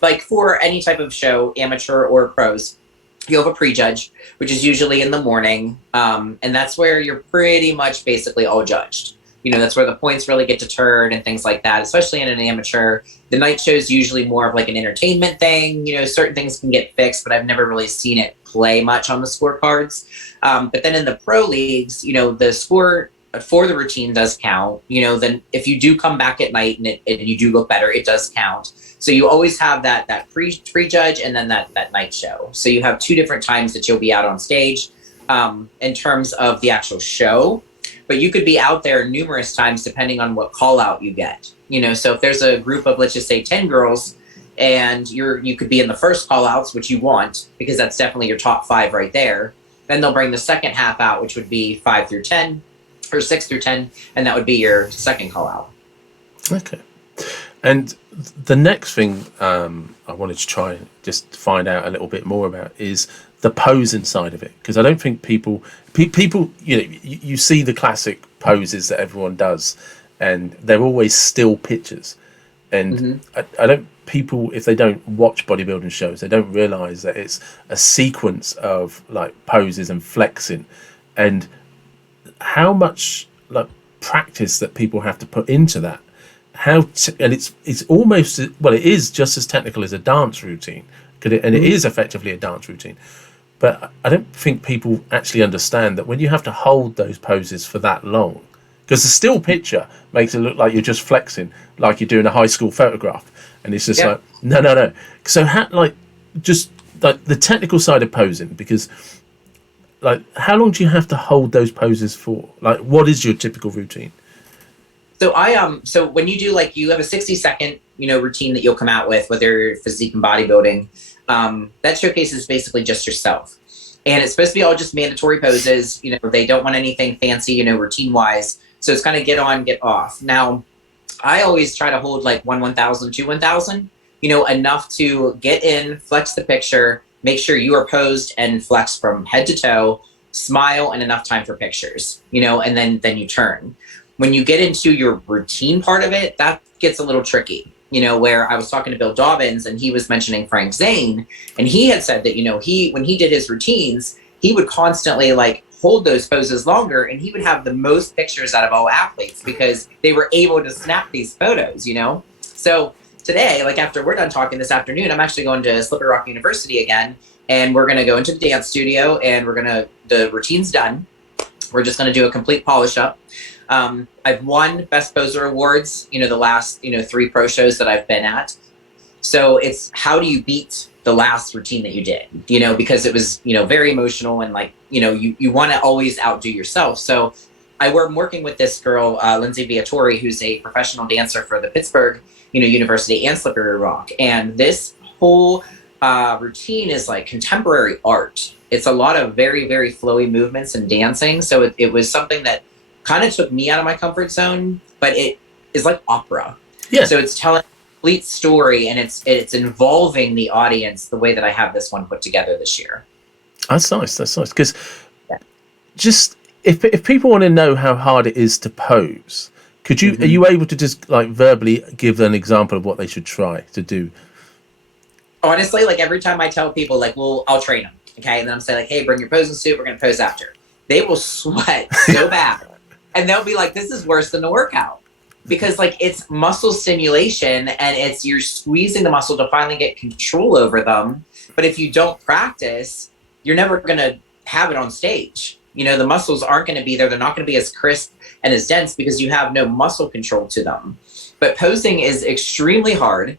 Like for any type of show, amateur or pros, you have a prejudge, which is usually in the morning. And that's where you're pretty much basically all judged. That's where the points really get deterred and things like that, especially in an amateur. The night show is usually more of like an entertainment thing. Certain things can get fixed, but I've never really seen it play much on the scorecards. But then in the pro leagues, the score for the routine does count. Then if you do come back at night and you do look better, it does count. So you always have that prejudge and then that night show. So you have two different times that you'll be out on stage in terms of the actual show. But you could be out there numerous times depending on what call out you get. So if there's a group of, let's just say 10 girls, and you could be in the first call outs, which you want, because that's definitely your top 5 right there. Then they'll bring the second half out, which would be 5 through 10 or 6 through 10, and that would be your second call out. Okay. And the next thing I wanted to try and just find out a little bit more about is the posing side of it, because I don't think people you see the classic poses that everyone does, and they're always still pictures, and I don't, people, if they don't watch bodybuilding shows, they don't realize that it's a sequence of like poses and flexing, and how much like practice that people have to put into that. And it's almost, well, it is just as technical as a dance routine, and it is effectively a dance routine. But I don't think people actually understand that when you have to hold those poses for that long, because the still picture makes it look like you're just flexing, like you're doing a high school photograph, and it's just like no. So just like the technical side of posing, because like how long do you have to hold those poses for? Like, what is your typical routine? So so when you do, like, you have a 60-second, routine that you'll come out with, whether you're physique and bodybuilding, that showcases basically just yourself. And it's supposed to be all just mandatory poses. They don't want anything fancy, routine wise. So it's kind of get on, get off. Now, I always try to hold like 1,000 to 1,000, enough to get in, flex the picture, make sure you are posed and flexed from head to toe, smile, and enough time for pictures, and then you turn. When you get into your routine part of it, that gets a little tricky, where I was talking to Bill Dobbins and he was mentioning Frank Zane, and he had said that, when he did his routines, he would constantly like hold those poses longer, and he would have the most pictures out of all athletes because they were able to snap these photos, So today, like after we're done talking this afternoon, I'm actually going to Slippery Rock University again, and we're going to go into the dance studio, and the routine's done. We're just going to do a complete polish up. I've won Best Poser Awards, the last, 3 pro shows that I've been at. So it's how do you beat the last routine that you did, because it was, very emotional, and like, you want to always outdo yourself. So I'm working with this girl, Lindsay Viatori, who's a professional dancer for the Pittsburgh, University and Slippery Rock. And this whole routine is like contemporary art. It's a lot of very, very flowy movements and dancing. So it was something that kind of took me out of my comfort zone, but it is like opera. Yeah. So it's telling a complete story, and it's involving the audience the way that I have this one put together this year. That's nice. Because just if people want to know how hard it is to pose, could you are you able to just like verbally give an example of what they should try to do? Honestly, like every time I tell people, like, well, I'll train them, okay, and then I'm saying like, hey, bring your posing suit, we're gonna pose after. They will sweat so bad. And they'll be like, this is worse than the workout, because like it's muscle stimulation, and you're squeezing the muscle to finally get control over them. But if you don't practice, you're never going to have it on stage. The muscles aren't going to be there. They're not going to be as crisp and as dense because you have no muscle control to them. But posing is extremely hard.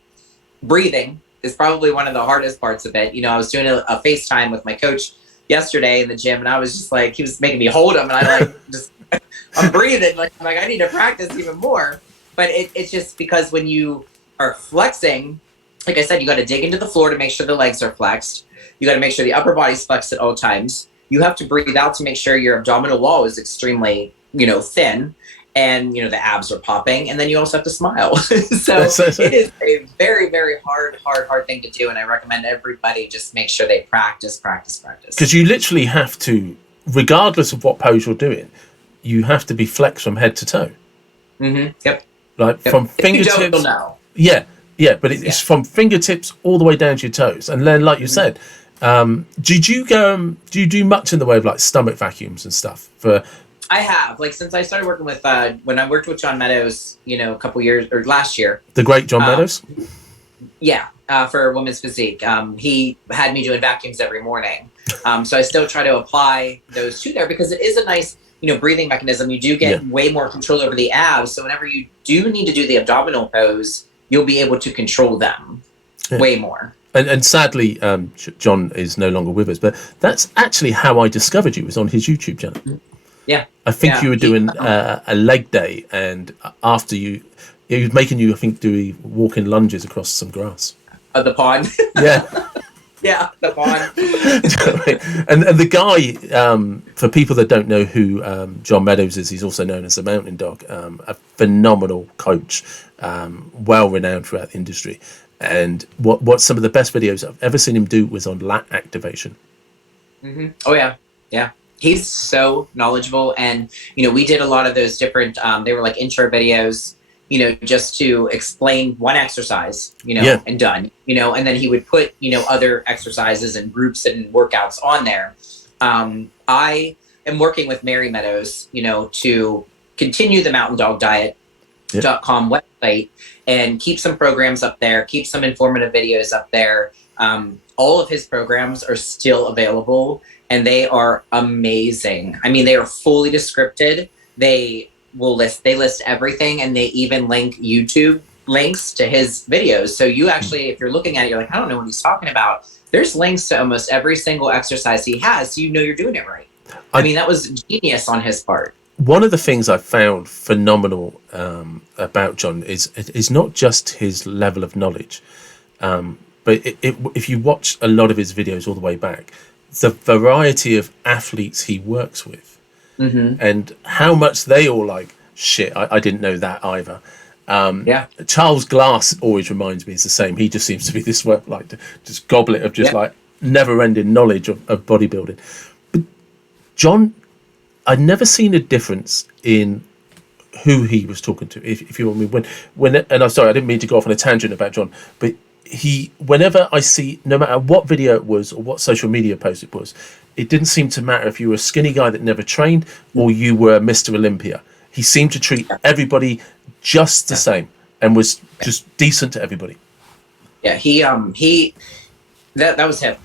Breathing is probably one of the hardest parts of it. I was doing a FaceTime with my coach yesterday in the gym, and I was just like, he was making me hold him, and I I'm breathing. I'm like, I need to practice even more. But it's just because when you are flexing, like I said, you got to dig into the floor to make sure the legs are flexed. You got to make sure the upper body's flexed at all times. You have to breathe out to make sure your abdominal wall is extremely, thin, and the abs are popping, and then you also have to smile. So it is a very, very hard thing to do, and I recommend everybody just make sure they practice. Because you literally have to, regardless of what pose you're doing, you have to be flexed from head to toe. Mm-hmm. Yep. From fingertips. You don't, you'll know. Yeah, but it's from fingertips all the way down to your toes, and then, like you said, do you do much in the way of like stomach vacuums and stuff? I have, since I started working with when I worked with John Meadows, a couple years or last year. The great John Meadows. Yeah, for Women's Physique, he had me doing vacuums every morning. So I still try to apply those to there because it is a nice, breathing mechanism. You do get way more control over the abs. So whenever you do need to do the abdominal pose, you'll be able to control them way more. And sadly, John is no longer with us, but that's actually how I discovered you, was on his YouTube channel. Yeah. I think you were doing a leg day, and after he was making you, I think, do walking lunges across some grass. The pond. Yeah. Yeah, the pond. and the guy, for people that don't know who John Meadows is, he's also known as the Mountain Dog, a phenomenal coach, well renowned throughout the industry. And what some of the best videos I've ever seen him do was on lat activation. Mm-hmm. Oh yeah. He's so knowledgeable, and we did a lot of those different. They were like intro videos, just to explain one exercise, and done, and then he would put other exercises and groups and workouts on there. I am working with Mary Meadows, to continue the Mountain Dog Diet.com website and keep some programs up there, keep some informative videos up there. All of his programs are still available, and they are amazing. I mean, they are fully descripted. They list everything, and they even link YouTube links to his videos. So you actually, if you're looking at it, you're like, I don't know what he's talking about. There's links to almost every single exercise he has, so you're doing it right. I mean, that was genius on his part. One of the things I found phenomenal about John is not just his level of knowledge, but if you watch a lot of his videos all the way back, the variety of athletes he works with, and how much they all like, shit, I didn't know that either. Charles Glass always reminds me, it's the same. He just seems to be this just goblet of just never-ending knowledge of bodybuilding. But John, I'd never seen a difference in who he was talking to. If you want me, when and I'm sorry, I didn't mean to go off on a tangent about John, but whenever I see, no matter what video it was or what social media post it was, it didn't seem to matter if you were a skinny guy that never trained or you were Mr. Olympia. He seemed to treat everybody just the same and was just decent to everybody. Yeah, that was him.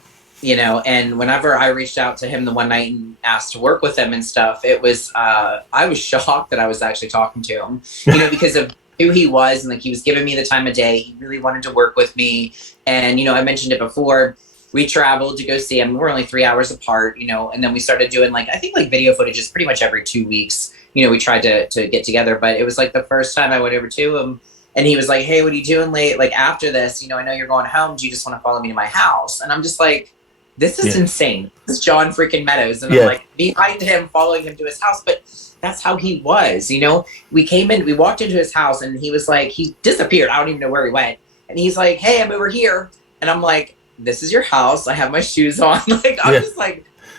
And whenever I reached out to him the one night and asked to work with him and stuff, it was, I was shocked that I was actually talking to him, because of who he was, and he was giving me the time of day. He really wanted to work with me. And, I mentioned it before, we traveled to go see him. We're only 3 hours apart, and then we started doing I think video footages pretty much every 2 weeks. We tried to get together, but it was the first time I went over to him, and he was like, hey, what are you doing late? After this, I know you're going home. Do you just want to follow me to my house? And I'm just like, this is insane. This is John freaking Meadows. And I'm behind him, following him to his house. But that's how he was, we walked into his house, and he was he disappeared. I don't even know where he went. And he's like, hey, I'm over here. And I'm like, this is your house. I have my shoes on. I'm just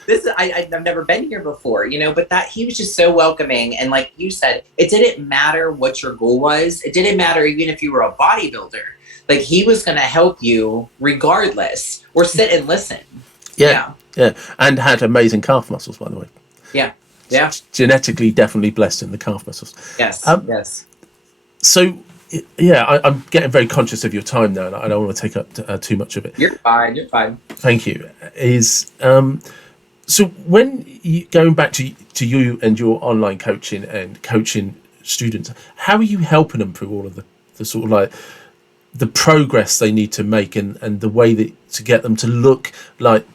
this, I've never been here before, but that he was just so welcoming. And like you said, it didn't matter what your goal was. It didn't matter even if you were a bodybuilder. He was going to help you regardless, or sit and listen. Yeah. And had amazing calf muscles, by the way. Yeah. Genetically, definitely blessed in the calf muscles. Yes. Yes. So, I'm getting very conscious of your time now, and I don't want to take up too much of it. You're fine. Thank you. So when you, going back to you and your online coaching and coaching students, how are you helping them through all of the sort of like the progress they need to make, and the way that to get them to look like,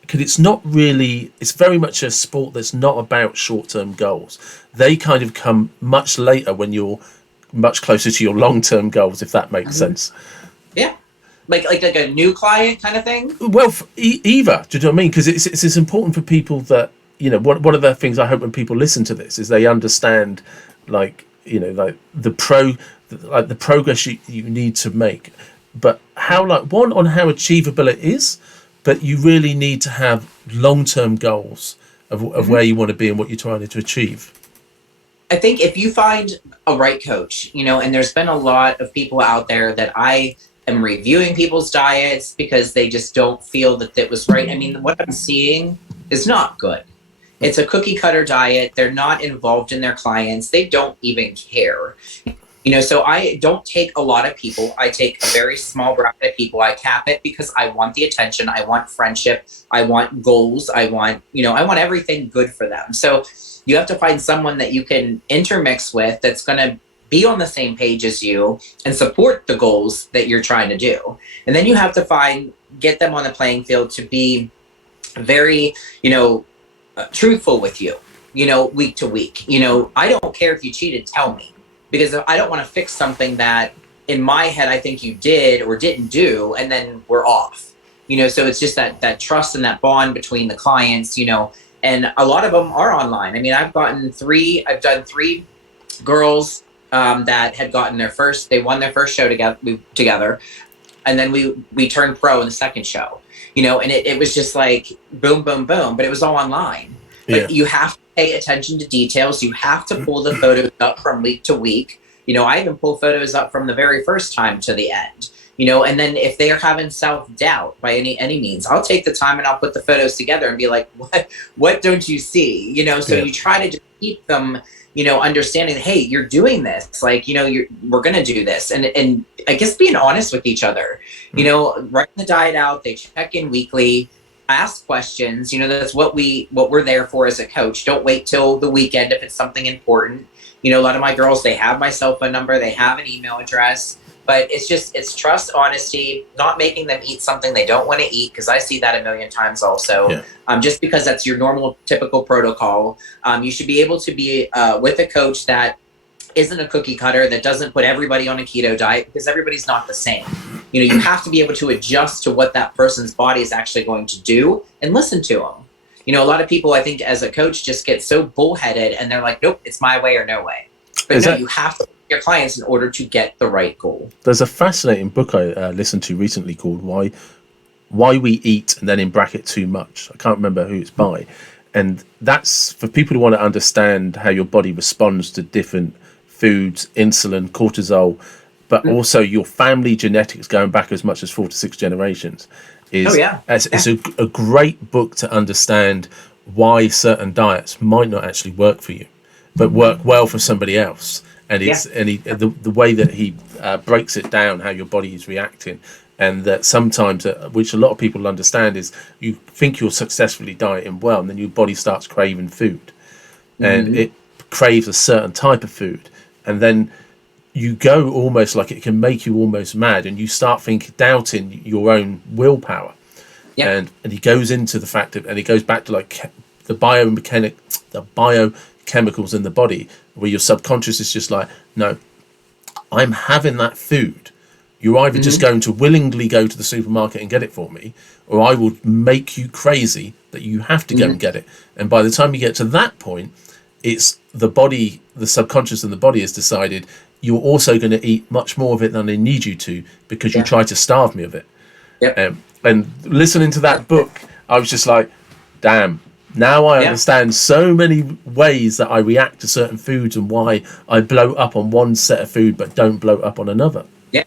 because it's not really, it's very much a sport that's not about short-term goals. They kind of come much later when you're much closer to your long-term goals, if that makes sense. Yeah. Like a new client kind of thing. Well, either, do you know what I mean? Because it's important for people that, you know, one of the things I hope when people listen to this is they understand, like, you know, like the progress you need to make, but how, like, one, on how achievable it is, but you really need to have long-term goals of where you want to be and what you're trying to achieve. I think if you find a right coach, you know, and there's been a lot of people out there that I am reviewing people's diets because they just don't feel that it was right. I mean, what I'm seeing is not good. It's a cookie cutter diet. They're not involved in their clients. They don't even care. You know, so I don't take a lot of people. I take a very small bracket of people. I cap it because I want the attention. I want friendship. I want goals. I want everything good for them. So you have to find someone that you can intermix with that's going to be on the same page as you and support the goals that you're trying to do. And then you have to get them on the playing field to be very, truthful with you, week to week. I don't care if you cheated, tell me, because I don't want to fix something that in my head I think you did or didn't do, and then we're off. So it's just that trust and that bond between the clients, and a lot of them are online. I mean, I've done 3 girls that had gotten they won their first show together, and then we turned pro in the second show, and it was just like boom, boom, boom, but it was all online. But you have to pay attention to details. You have to pull the photos up from week to week. I even pull photos up from the very first time to the end. And then if they are having self-doubt by any means, I'll take the time and I'll put the photos together and be like, what don't you see? So you try to just keep them, understanding, hey, you're doing this, like, we're going to do this. And I guess being honest with each other, writing the diet out, they check in weekly, ask questions, that's what we're there for as a coach. Don't wait till the weekend if it's something important. A lot of my girls, they have my cell phone number, they have an email address. But it's trust, honesty, not making them eat something they don't want to eat, because I see that a million times also. Just because that's your normal, typical protocol. You should be able to be with a coach that isn't a cookie cutter, that doesn't put everybody on a keto diet, because everybody's not the same. You have to be able to adjust to what that person's body is actually going to do and listen to them. A lot of people, I think, as a coach, just get so bullheaded and they're like, nope, it's my way or no way. But you have to your clients in order to get the right goal. There's a fascinating book I listened to recently called Why We Eat, and then in bracket Too Much. I can't remember who it's by. And that's for people who want to understand how your body responds to different foods, insulin, cortisol, but also your family genetics going back as much as 4 to 6 generations. It's a great book to understand why certain diets might not actually work for you, but work well for somebody else. And the way that he breaks it down, how your body is reacting, and that sometimes, which a lot of people understand, is you think you're successfully dieting well, and then your body starts craving food, and it craves a certain type of food, and then you go almost like it can make you almost mad, and you start doubting your own willpower. And he goes into the fact and he goes back to like the biochemicals in the body, where your subconscious is just like, no, I'm having that food. You're either just going to willingly go to the supermarket and get it for me, or I will make you crazy that you have to go and get it. And by the time you get to that point, it's the body, the subconscious and the body has decided you're also going to eat much more of it than I need you to, because you tried to starve me of it. And listening to that book, I was just like, damn. Now I understand so many ways that I react to certain foods and why I blow up on one set of food but don't blow up on another. Yeah.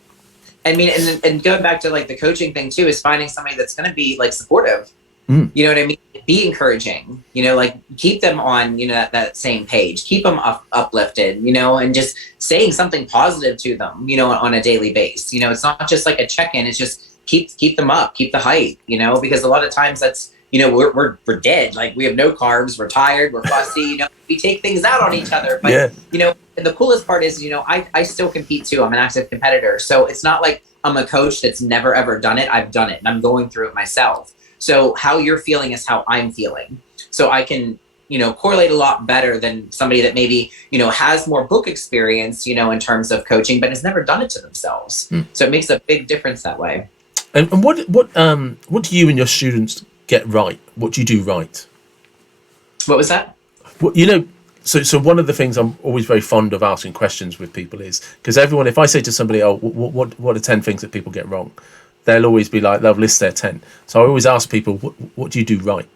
I mean, and going back to like the coaching thing too, is finding somebody that's going to be like supportive. You know what I mean? Be encouraging, like keep them on, that same page, keep them uplifted, and just saying something positive to them, on a daily basis. It's not just like a check-in. It's just keep them up, keep the hype, because a lot of times that's we're dead. Like, we have no carbs, we're tired, we're fussy, we take things out on each other. But, and the coolest part is, I still compete too. I'm an active competitor. So it's not like I'm a coach that's never, ever done it. I've done it and I'm going through it myself. So how you're feeling is how I'm feeling. So I can, correlate a lot better than somebody that maybe, has more book experience, in terms of coaching, but has never done it to themselves. So it makes a big difference that way. And what do you and your students get right? What do you do right? What was that? Well, so one of the things I'm always very fond of asking questions with people is, because if I say to somebody, oh, what are 10 things that people get wrong? They'll always be like, they'll list their 10. So I always ask people, what do you do right?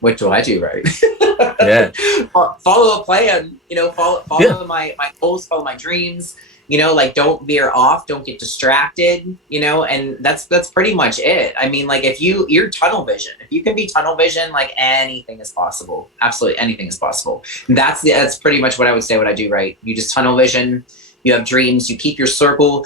What do I do right? Yeah. Follow a plan, follow my goals, follow my dreams, don't veer off, don't get distracted, and that's pretty much it. I mean, like, if you're tunnel vision, if you can be tunnel vision, like, anything is possible. Absolutely anything is possible. And that's pretty much what I would say what I do right. You just tunnel vision, you have dreams, you keep your circle,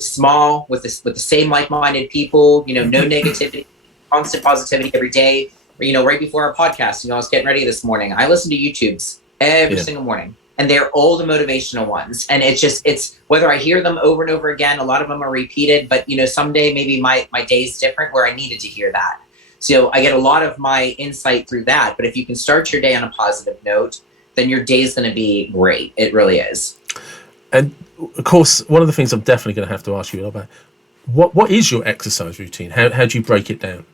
small with the same like-minded people, no negativity, constant positivity every day. Right before our podcast, I was getting ready this morning. I listen to YouTubes every single morning, and they're all the motivational ones. And it's whether I hear them over and over again, a lot of them are repeated, but someday maybe my day's different where I needed to hear that. So I get a lot of my insight through that. But if you can start your day on a positive note, then your day is going to be great. It really is. And of course, one of the things I'm definitely going to have to ask you about, what is your exercise routine? How do you break it down?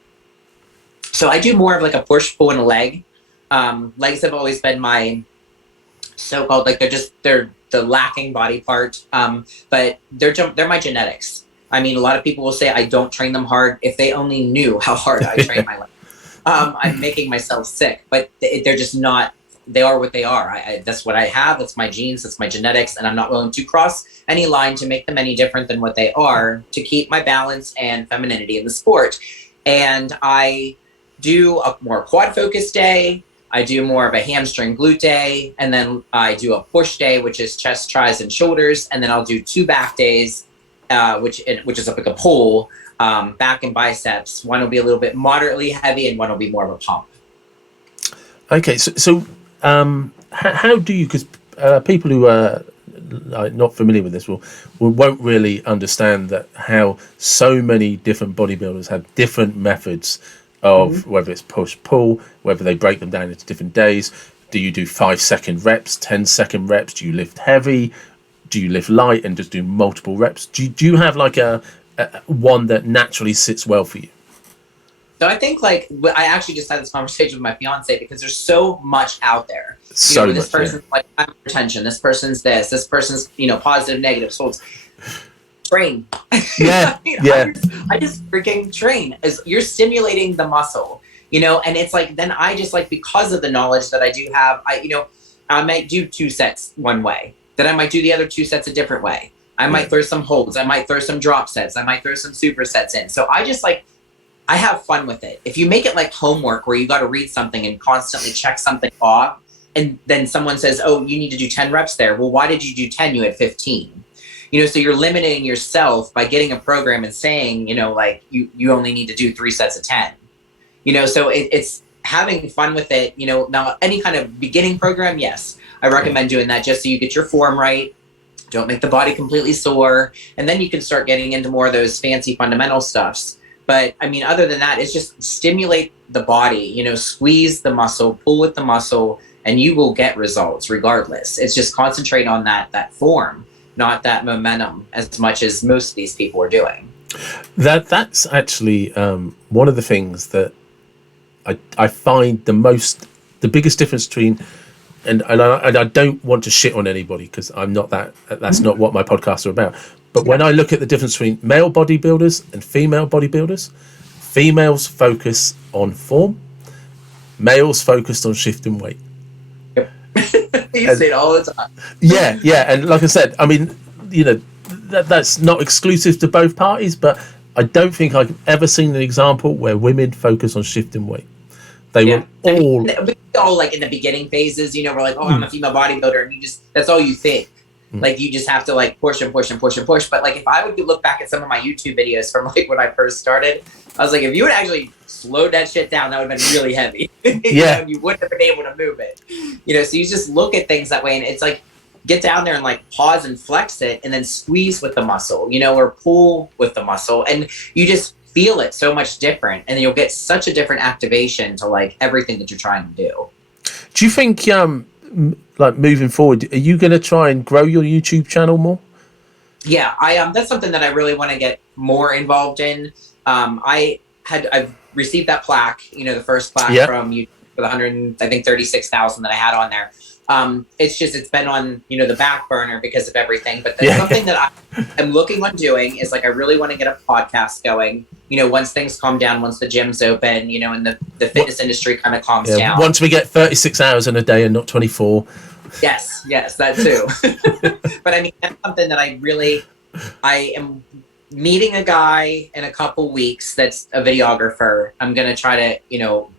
So I do more of like a push, pull, and a leg. Legs have always been my so-called, like, they're the lacking body part. But they're my genetics. I mean, a lot of people will say I don't train them hard. If they only knew how hard I train my legs. I'm making myself sick, but they're just not, they are what they are. That's what I have. That's my genes. That's my genetics. And I'm not willing to cross any line to make them any different than what they are, to keep my balance and femininity in the sport. And I do a more quad focused day. I do more of a hamstring glute day. And then I do a push day, which is chest, tris, and shoulders. And then I'll do 2 back days, which is like a pull, back and biceps. One will be a little bit moderately heavy and one will be more of a pump. Okay. So how do you, because people who are not familiar with this won't really understand that how so many different bodybuilders have different methods of whether it's push pull, whether they break them down into different days. Do you do 5-second reps, 10-second reps? Do you lift heavy? Do you lift light and just do multiple reps? Do you have like a one that naturally sits well for you? So I think, like, I actually just had this conversation with my fiance because there's so much out there. This person's like hypertension, this person's this person's, positive, negative. So it's train. Yeah. I just freaking train. You're stimulating the muscle, and it's like, then I just, like, because of the knowledge that I do have, I might do 2 sets one way, then I might do the other 2 sets a different way. I might throw some holds. I might throw some drop sets. I might throw some supersets in. So I just, like, I have fun with it. If you make it like homework where you got to read something and constantly check something off, and then someone says, oh, you need to do 10 reps there. Well, why did you do 10? You had 15. So you're limiting yourself by getting a program and saying, like, you only need to do 3 sets of 10. So it's having fun with it. Now, any kind of beginning program, yes, I recommend doing that just so you get your form right. Don't make the body completely sore. And then you can start getting into more of those fancy fundamental stuffs. But I mean, other than that, it's just stimulate the body, squeeze the muscle, pull with the muscle, and you will get results regardless. It's just concentrate on that form, not that momentum, as much as most of these people are doing. That's actually one of the things that I find the biggest difference between, and I don't want to shit on anybody because I'm not that's not what my podcasts are about. But when I look at the difference between male bodybuilders and female bodybuilders, females focus on form, males focused on shifting weight. Yep. You say it all the time. Yeah. And like I said, I mean, that's not exclusive to both parties, but I don't think I've ever seen an example where women focus on shifting weight. They were all like in the beginning phases, we're like, oh, I'm a female bodybuilder, and that's all you think. Like you just have to like push and push and push and push. But like if I would look back at some of my YouTube videos from like when I first started, I was like, if you would actually slow that shit down, that would have been really heavy. Yeah. You wouldn't have been able to move it. So you just look at things that way, and it's like get down there and like pause and flex it, and then squeeze with the muscle, or pull with the muscle, and you just feel it so much different, and then you'll get such a different activation to like everything that you're trying to do. Do you think like moving forward, are you going to try and grow your YouTube channel more? Yeah, that's something that I really want to get more involved in. I've received that plaque, the first plaque from you for the 136,000 that I had on there. It's been on, the back burner because of everything. But something that I'm looking on doing is like, I really want to get a podcast going, once things calm down, once the gym's open, and the fitness industry kind of calms down. Once we get 36 hours in a day and not 24. Yes, that too. But I mean, that's something that I am meeting a guy in a couple weeks that's a videographer. I'm going to try to,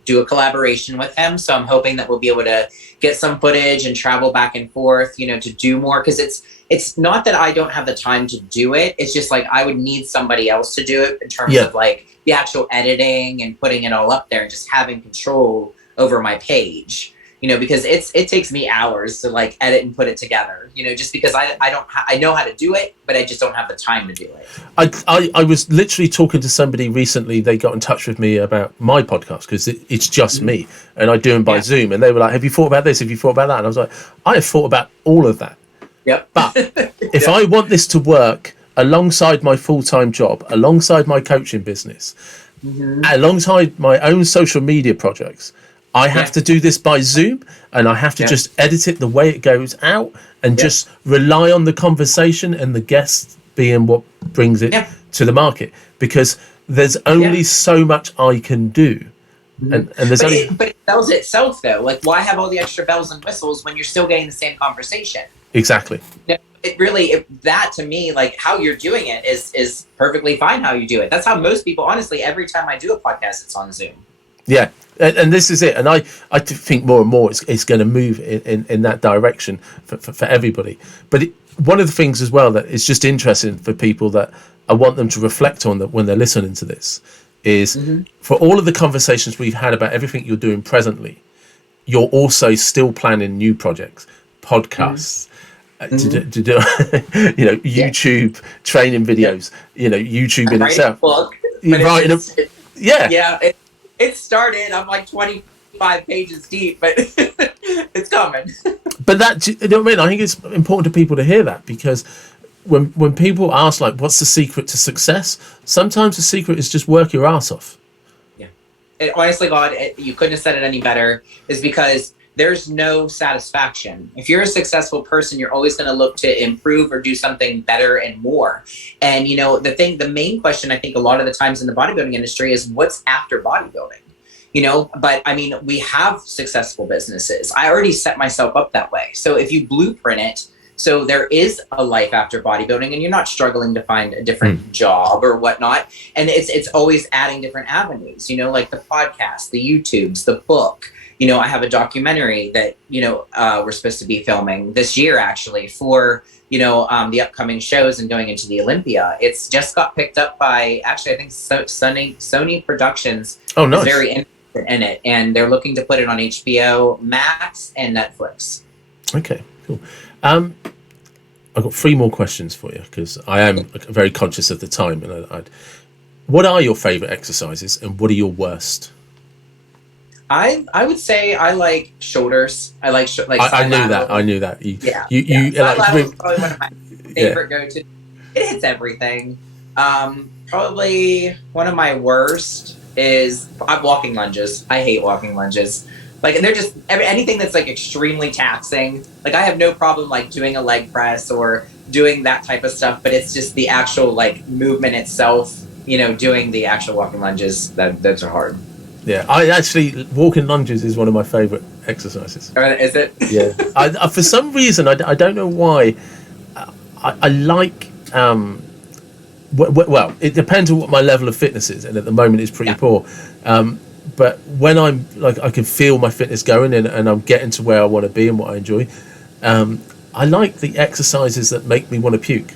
do a collaboration with him. So I'm hoping that we'll be able to get some footage and travel back and forth, to do more. Because it's not that I don't have the time to do it. It's just like I would need somebody else to do it in terms of like the actual editing and putting it all up there and just having control over my page. Because it takes me hours to like edit and put it together, just because I know how to do it, but I just don't have the time to do it. I was literally talking to somebody recently. They got in touch with me about my podcast because it's just me, and I do them by Zoom. And they were like, have you thought about this? Have you thought about that? And I was like, I have thought about all of that. Yep. But if I want this to work alongside my full-time job, alongside my coaching business, alongside my own social media projects, I have to do this by Zoom, and I have to just edit it the way it goes out, and just rely on the conversation and the guests being what brings it to the market, because there's only so much I can do. And there's but it sells itself though. Like, why have all the extra bells and whistles when you're still getting the same conversation? Exactly. That to me, like how you're doing it is perfectly fine how you do it. That's how most people, honestly, every time I do a podcast, it's on Zoom. Yeah. And this is it. And I think more and more it's going to move in that direction for everybody. But one of the things as well that is just interesting for people that I want them to reflect on that when they're listening to this is for all of the conversations we've had about everything you're doing presently, you're also still planning new projects, podcasts, to do YouTube training videos, YouTube in itself. Book, it started. I'm like 25 pages deep, but it's coming. But that, you know what I mean? I think it's important to people to hear that, because when people ask like, what's the secret to success? Sometimes the secret is just work your ass off. Yeah. Honestly, God, you couldn't have said it any better, is because there's no satisfaction. If you're a successful person, you're always going to look to improve or do something better and more. And, the main question I think a lot of the times in the bodybuilding industry is what's after bodybuilding, but I mean, we have successful businesses. I already set myself up that way. So if you blueprint it, so there is a life after bodybuilding, and you're not struggling to find a different job or whatnot. And it's always adding different avenues, like the podcast, the YouTubes, the book. I have a documentary that, we're supposed to be filming this year, actually, for, the upcoming shows and going into the Olympia. It's just got picked up by, actually, I think Sony Productions. Oh, nice. Is very interested in it, and they're looking to put it on HBO Max and Netflix. Okay, cool. I've got 3 more questions for you, because I am very conscious of the time. And what are your favorite exercises, and what are your worst? I would say I like shoulders. I like I knew that. You like probably one of my favorite go-to. It hits everything. Probably one of my worst is walking lunges. I hate walking lunges. Like, and they're just anything that's like extremely taxing. Like, I have no problem like doing a leg press or doing that type of stuff, but it's just the actual like movement itself. Doing the actual walking lunges those are hard. Yeah, walking lunges is one of my favorite exercises. Is it? Yeah. I for some reason, I don't know why, I like, well, it depends on what my level of fitness is, and at the moment it's pretty poor. But when I'm like, I can feel my fitness going and I'm getting to where I want to be and what I enjoy. I like the exercises that make me want to puke.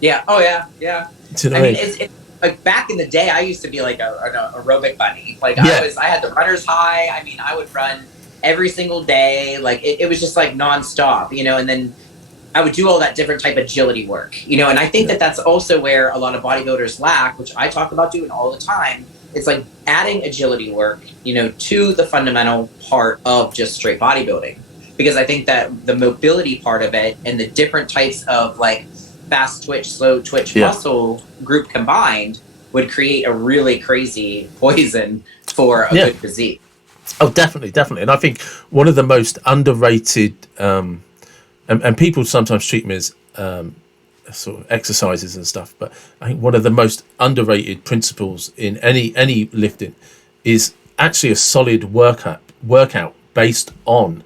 Yeah. Oh yeah. Yeah. Do you know I what I mean, mean? it's like back in the day, I used to be like an aerobic bunny. Like Yeah. I had the runner's high. I mean, I would run every single day. Like it was just like nonstop, and then I would do all that different type of agility work, and I think that that's also where a lot of bodybuilders lack, which I talk about doing all the time. It's like adding agility work, to the fundamental part of just straight bodybuilding. Because I think that the mobility part of it and the different types of like fast twitch, slow twitch muscle group combined would create a really crazy poison for a good physique. Oh, definitely. And I think one of the most underrated, and people sometimes treat me as sort of exercises and stuff, but I think one of the most underrated principles in any lifting is actually a solid workout based on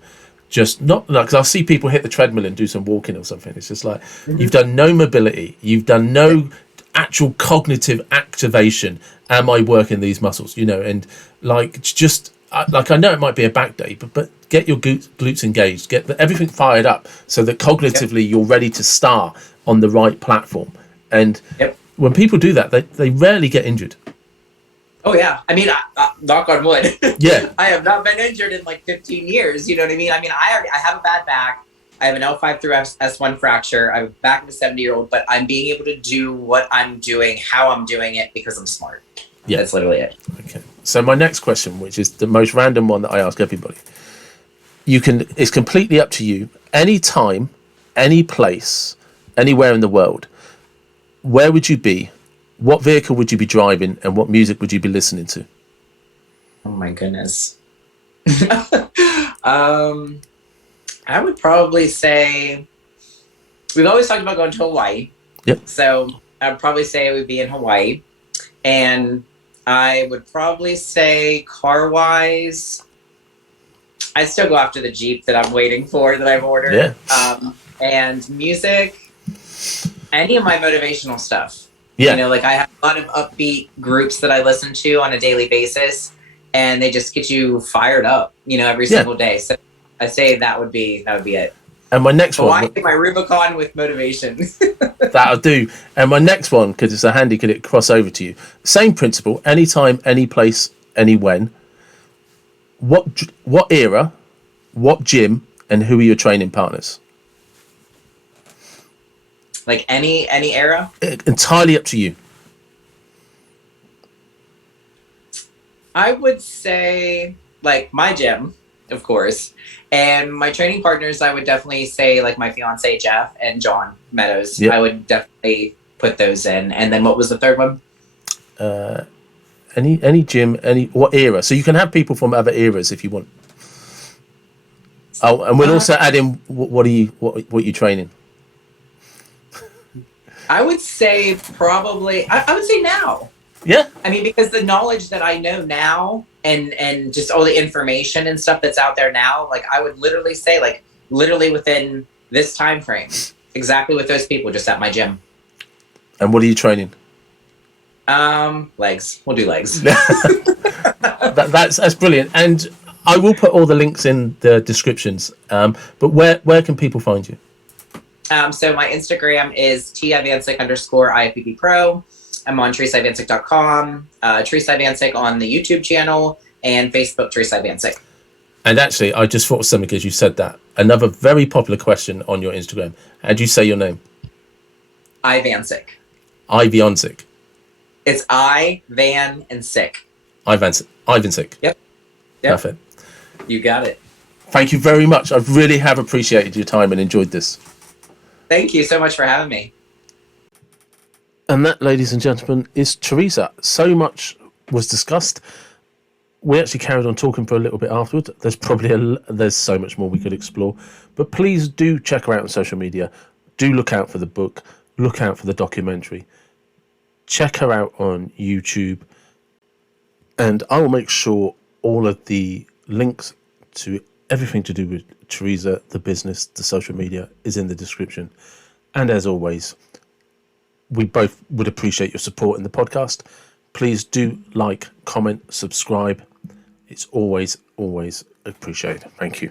just not like, because I see people hit the treadmill and do some walking or something. It's just like you've done no mobility, you've done no actual cognitive activation. Am I working these muscles? And like just like I know it might be a back day, but get your glutes engaged, get everything fired up so that cognitively you're ready to start on the right platform. And when people do that, they rarely get injured. Oh yeah, I mean, knock on wood. Yeah, I have not been injured in like 15 years. You know what I mean? I mean, I have a bad back. I have an L5 through S1 fracture. I'm back of a 70-year-old, but I'm being able to do what I'm doing, how I'm doing it, because I'm smart. Yeah, that's literally it. Okay. So my next question, which is the most random one that I ask everybody, it's completely up to you. Any time, any place, anywhere in the world, where would you be? What vehicle would you be driving, and what music would you be listening to? Oh my goodness. I would probably say we've always talked about going to Hawaii. Yep. So I'd probably say it would be in Hawaii. And I would probably say car-wise, I'd still go after the Jeep that I'm waiting for, that I've ordered. Yeah. And music, any of my motivational stuff. Yeah. Like I have a lot of upbeat groups that I listen to on a daily basis, and they just get you fired up, every single day. So I say that would be it. And my next one, my Rubicon with motivation. That'll do. And my next one, because it's a handy, could it cross over to you? Same principle, anytime, any place, any when. What era, what gym, and who are your training partners? Like any era? Entirely up to you. I would say like my gym, of course, and my training partners. I would definitely say like my fiance Jeff and John Meadows. Yep. I would definitely put those in. And then what was the third one? Any gym, what era? So you can have people from other eras if you want. Oh, and we'll also add in what are you training? I would say probably I would say now. Yeah. I mean, because the knowledge that I know now and just all the information and stuff that's out there now, like I would literally say like literally within this time frame, exactly with those people just at my gym. And what are you training? Legs. We'll do legs. That's brilliant. And I will put all the links in the descriptions. But where can people find you? So my Instagram is @Ivancik_IFBB Pro. I'm on TheresaIvancik.com, Theresa Ivancik on the YouTube channel, and Facebook Theresa Ivancik. And actually, I just thought of something because you said that. Another very popular question on your Instagram. How do you say your name? Ivancik. Ivancik. It's I, Van, and Sick. Ivancik. Yep. Perfect. You got it. Thank you very much. I really have appreciated your time and enjoyed this. Thank you so much for having me. And that, ladies and gentlemen, is Theresa. So much was discussed. We actually carried on talking for a little bit afterwards. There's probably there's so much more we could explore. But please do check her out on social media. Do look out for the book. Look out for the documentary. Check her out on YouTube. And I will make sure all of the links to everything to do with Theresa, the business, the social media is in the description. And as always, we both would appreciate your support in the podcast. Please do like, comment, subscribe. It's always, always appreciated. Thank you.